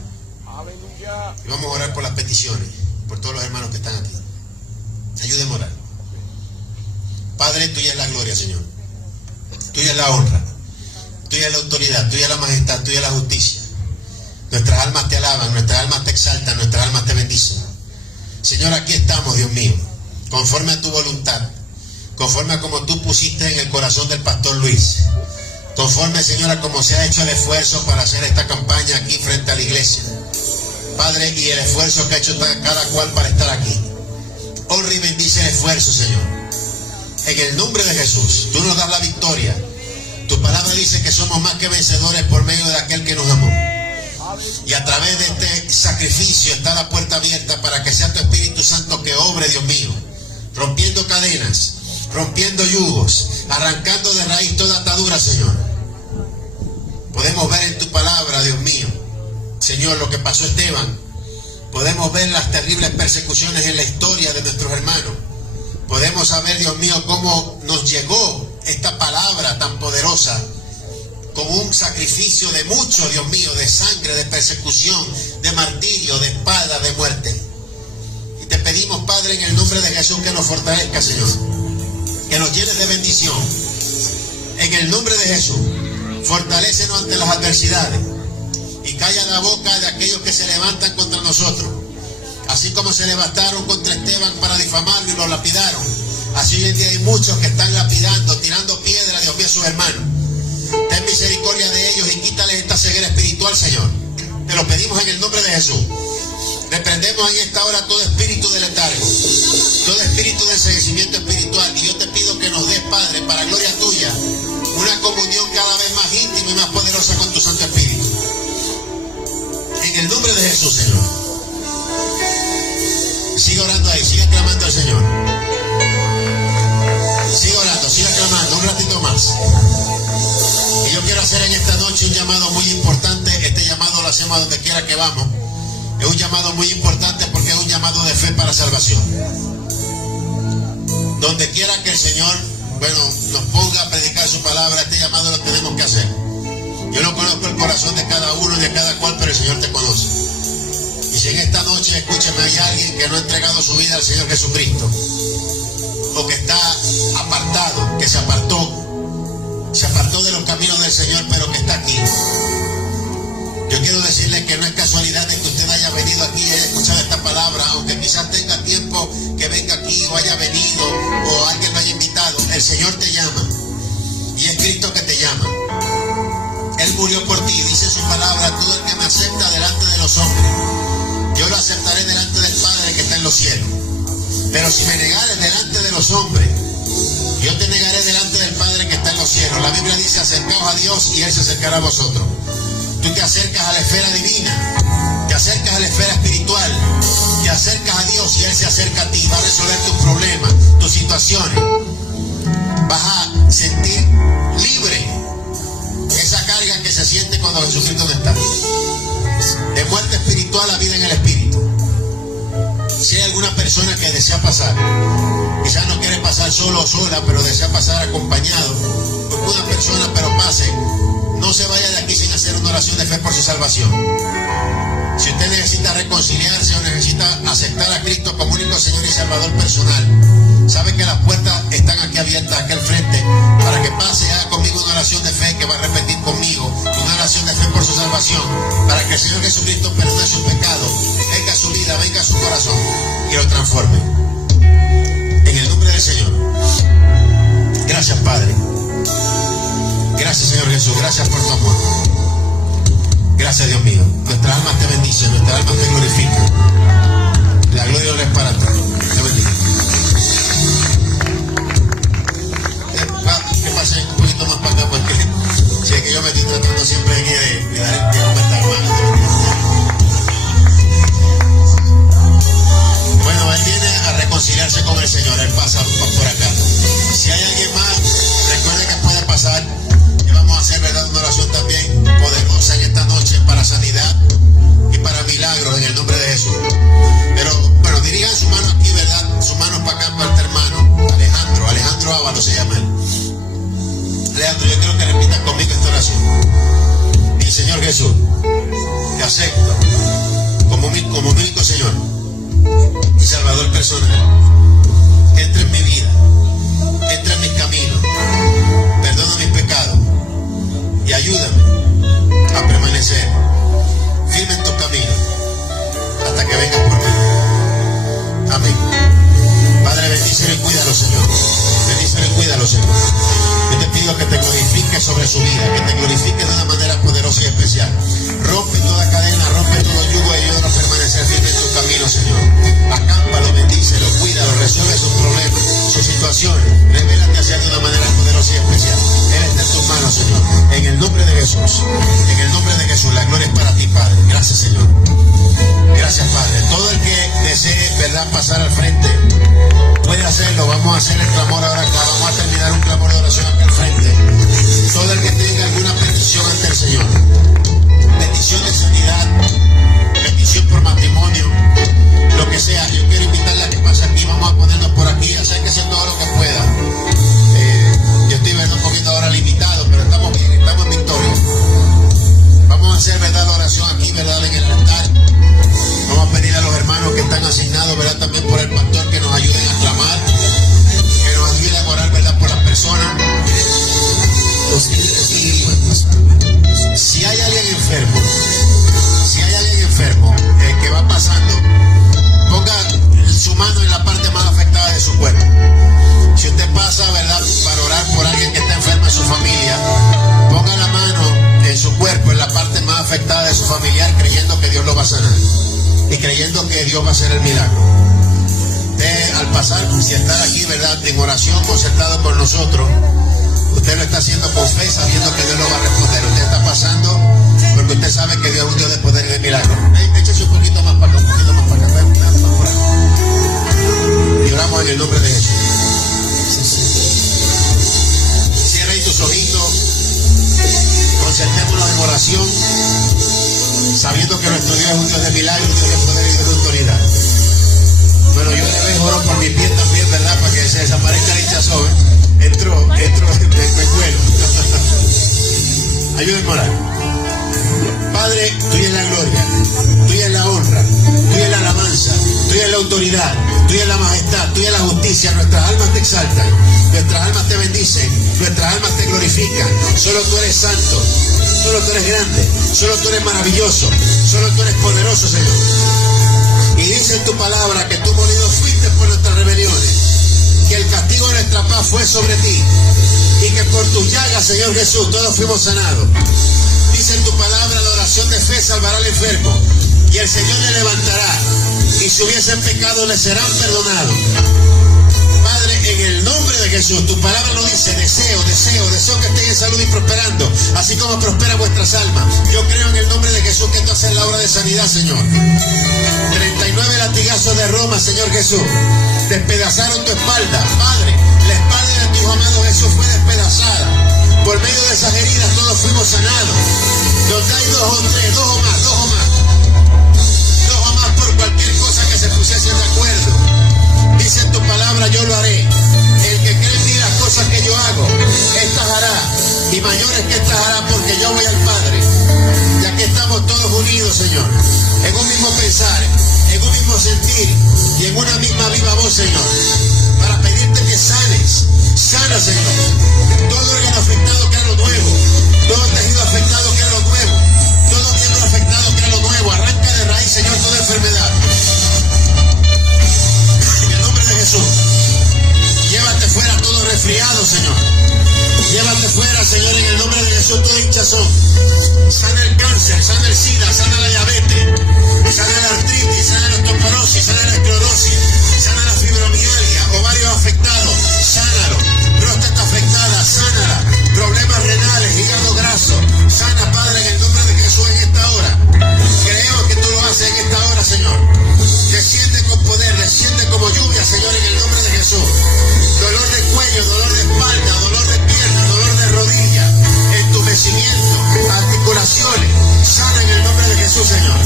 Y vamos a orar por las peticiones, por todos los hermanos que están aquí. Ayúdenme a orar. Padre, tuya es la gloria, Señor. Tuya es la honra. Tuya es la autoridad. Tuya es la majestad. Tuya es la justicia. Nuestras almas te alaban, nuestras almas te exaltan, nuestras almas te bendicen. Señor, aquí estamos, Dios mío, conforme a tu voluntad, conforme a como tú pusiste en el corazón del pastor Luis, conforme, Señor, a como se ha hecho el esfuerzo para hacer esta campaña aquí frente a la iglesia. Padre, y el esfuerzo que ha hecho cada cual para estar aquí. Honra y bendice el esfuerzo, Señor. En el nombre de Jesús, tú nos das la victoria. Tu palabra dice que somos más que vencedores por medio de aquel que nos amó. Y a través de este sacrificio está la puerta abierta para que sea tu Espíritu Santo que obre, Dios mío, rompiendo cadenas, rompiendo yugos, arrancando de raíz toda atadura, Señor. Podemos ver en tu palabra, Dios mío, Señor, lo que pasó a Esteban. Podemos ver las terribles persecuciones en la historia de nuestros hermanos. Podemos saber, Dios mío, cómo nos llegó esta palabra tan poderosa como un sacrificio de mucho, Dios mío, de sangre, de persecución, de martirio, de espada, de muerte. Y te pedimos, Padre, en el nombre de Jesús, que nos fortalezca, Señor, que nos llenes de bendición. En el nombre de Jesús, fortalécenos ante las adversidades y calla la boca de aquellos que se levantan contra nosotros. Así como se levantaron contra Esteban para difamarlo y lo lapidaron, así hoy en día hay muchos que están lapidando, tirando piedra, Dios mío, a sus hermanos. Ten misericordia de ellos y quítales esta ceguera espiritual, Señor. Te lo pedimos en el nombre de Jesús. Reprendemos en esta hora todo espíritu de letargo, todo espíritu de enceguecimiento espiritual. Y yo te pido que nos des, Padre, para gloria tuya, una comunión cada vez más íntima y más poderosa con tu Santo Espíritu. En el nombre de Jesús, Señor. Sigue orando ahí, sigue clamando al Señor. Sigue orando, sigue clamando, un ratito más. Y yo quiero hacer en esta noche un llamado muy importante. Este llamado lo hacemos a donde quiera que vamos. Es un llamado muy importante porque es un llamado de fe para salvación. Donde quiera que el Señor, nos ponga a predicar su palabra, este llamado lo tenemos que hacer. Yo no conozco el corazón de cada uno y de cada cual, pero el Señor te conoce. Y si en esta noche, escúcheme, hay alguien que no ha entregado su vida al Señor Jesucristo, o que está apartado, que se apartó de los caminos del Señor, pero que está aquí, yo quiero decirle que no es casualidad de que usted haya venido aquí y haya escuchado esta palabra, aunque quizás tenga tiempo que venga aquí o haya venido o alguien lo haya invitado. El Señor te llama y es Cristo que te llama. Él murió por ti, dice su palabra: todo el que me acepta delante de los hombres, yo lo aceptaré delante del Padre que está en los cielos. Pero si me negares delante de los hombres, yo te negaré delante del Padre que está en los cielos. La Biblia dice: acercaos a Dios y Él se acercará a vosotros. Tú te acercas a la esfera divina, te acercas a la esfera espiritual, te acercas a Dios y Él se acerca a ti. Va a resolver tus problemas, tus situaciones. Vas a sentir libre esa carga que se siente cuando Jesucristo no está. De muerte espiritual a vida en el espíritu. Si hay alguna persona que desea pasar, quizás no quiere pasar solo o sola, pero desea pasar acompañado, pues una persona, pero pase. No se vaya de aquí sin hacer una oración de fe por su salvación. Si usted necesita reconciliarse o necesita aceptar a Cristo como único Señor y Salvador personal, sabe que las puertas están aquí abiertas, aquí al frente, para que pase y haga conmigo una oración de fe que va a repetir conmigo, una oración de fe por su salvación, para que el Señor Jesucristo perdone sus pecados, venga a su vida, venga a su corazón y lo transforme. En el nombre del Señor. Gracias, Padre. Gracias, Señor Jesús. Gracias por tu amor. Gracias, Dios mío. Nuestras almas te bendicen, nuestras almas te glorifican. La gloria no es para ti. Te bendiga. Que pase un poquito más para acá, porque si es que yo me estoy tratando siempre aquí de dar el tiempo a esta hermana. Bueno, él viene a reconciliarse con el Señor. Él pasa por acá. Si hay alguien más, recuerde que puede pasar. Vamos a hacer, ¿verdad?, una oración también poderosa en esta noche para sanidad y para milagros en el nombre de Jesús. Pero dirijan su mano aquí, ¿verdad? Su mano para acá, para este hermano Alejandro Ábalos se llama él. Alejandro, yo quiero que repitas conmigo esta oración. Mi Señor Jesús, te acepto como mi único Señor y Salvador personal. Entra en mi vida, entra en mis caminos, perdona mis pecados y ayúdame a permanecer firme en tu camino hasta que vengas por mí. Amén. Padre, bendícelo y cuídalo, Señor. Bendícelo y cuídalo, Señor. Yo te pido que te glorifiques sobre su vida, que te glorifiques de una manera poderosa y especial. Rompe toda cadena, rompe todo yugo y ayúdalo a permanecer firme en tu camino, Señor. Acámpalo, bendícelo, cuídalo, resuelve sus problemas, sus situaciones. Revélate hacia él de una manera poderosa y especial. Él está en tus manos, Señor. En el nombre de Jesús. En el nombre de Jesús. La gloria es para ti, Padre. Gracias, Señor. Gracias, Padre. Todo el que desee, verdad, pasar al frente, puede hacerlo. Vamos a hacer el clamor ahora acá. Vamos a terminar un clamor de oración acá al frente. Todo el que tenga alguna petición ante el Señor, petición de sanidad, petición por matrimonio, lo que sea, yo quiero invitarle a que pase aquí. Vamos a ponernos por aquí, acérquese todo lo que pueda. Yo estoy viendo un poquito ahora limitado, pero estamos bien, estamos en victoria. Vamos a hacer, verdad, la oración aquí, verdad, en el altar. Vamos a pedir a los hermanos que están asignados, verdad, también por el pastor, que nos ayuden a clamar, que nos ayuden a orar, verdad, por las personas. Si hay alguien enfermo, que va pasando, ponga su mano en la parte más afectada de su cuerpo. Si usted pasa, verdad, para orar por alguien que está enfermo en su familia, ponga la mano en su cuerpo, en la parte más afectada de su familiar, creyendo que Dios lo va a sanar y creyendo que Dios va a hacer el milagro. Usted, al pasar, si está aquí, verdad, en oración, concertado con nosotros, usted lo está haciendo con fe, sabiendo que Dios lo va a responder. Usted está pasando porque usted sabe que Dios es un Dios de poder y de milagro. Échese un poquito más para acá, un poquito más para acá, más por acá. Y oramos en el nombre de Jesús. Cierra ahí tus ojitos, concertémonos en oración, sabiendo que nuestro Dios es un Dios de milagro, un Dios de poder y de autoridad. Bueno, yo de vez oro por mi pie también, ¿verdad? Para que se desaparezca el hinchazón. Entro me cuelo. Ayúdenme a orar. Padre, tuya es la gloria, tuya es la honra, tuya es la alabanza, tuya es la autoridad, tuya es la majestad, tuya es la justicia. Nuestras almas te exaltan, nuestras almas te bendicen, nuestras almas te glorifican. Solo tú eres santo, solo tú eres grande, solo tú eres maravilloso, solo tú eres poderoso, Señor. Y dice en tu palabra que tú molido fuiste por nuestras rebeliones, que el castigo de nuestra paz fue sobre ti, y que por tus llagas, Señor Jesús, todos fuimos sanados. Dice en tu palabra, la oración de fe salvará al enfermo, y el Señor le levantará, y si hubiesen pecado le serán perdonados. Padre, en el nombre de Jesús, tu palabra nos dice, deseo que estén en salud y prosperando, así como prosperan vuestras almas. Yo creo en el nombre de Jesús que tú haces la obra de sanidad, Señor. 39 latigazos de Roma, Señor Jesús, despedazaron tu espalda. Padre, la espalda de tu amado Jesús fue despedazada. Por medio de esas heridas todos fuimos sanados. Donde hay dos o tres, dos o más por cualquier cosa que se pusiesen de acuerdo. Dice en tu palabra, yo lo haré. El que cree en mí las cosas que yo hago, estas hará, y mayores que estas hará, porque yo voy al Padre. Y aquí estamos todos unidos, Señor, en un mismo pensar, en un mismo sentir y en una misma viva voz, Señor, para pedirte que sanes. Sana, Señor, todo órgano afectado, que era lo nuevo, todo tejido afectado, que era lo nuevo, todo miembro afectado, que era lo nuevo. Arranca de raíz, Señor, toda enfermedad. En el nombre de Jesús, llévate fuera todo resfriado, Señor. Llévate fuera, Señor, en el nombre de Jesús, todo hinchazón. Sana el cáncer, sana el SIDA, sana la diabetes, sana la artritis, sana la osteoporosis, sana la esclerosis, sana la fibromialgia, ovarios afectados, sánalo. Próstata afectada, sánala. Problemas renales, hígado graso, sana, Padre, en el nombre de Jesús en esta hora. Creemos que tú lo haces en esta hora, Señor. Desciende con poder, desciende como lluvia, Señor, en el nombre de Jesús. Dolor de cuello, dolor de espalda, dolor de pierna, dolor de rodilla, entumecimiento, articulaciones, sana en el nombre de Jesús, Señor.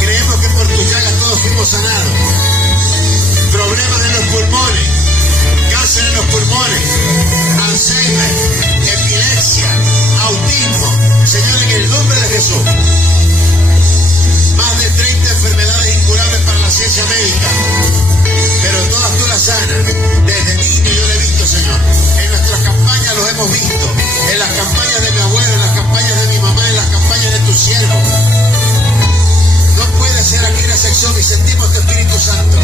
Creemos que por tus llagas todos fuimos sanados. Problemas en los pulmones, en las campañas de mi abuelo, en las campañas de mi mamá, en las campañas de tu siervo. No puede ser aquí una excepción y sentimos tu Espíritu Santo.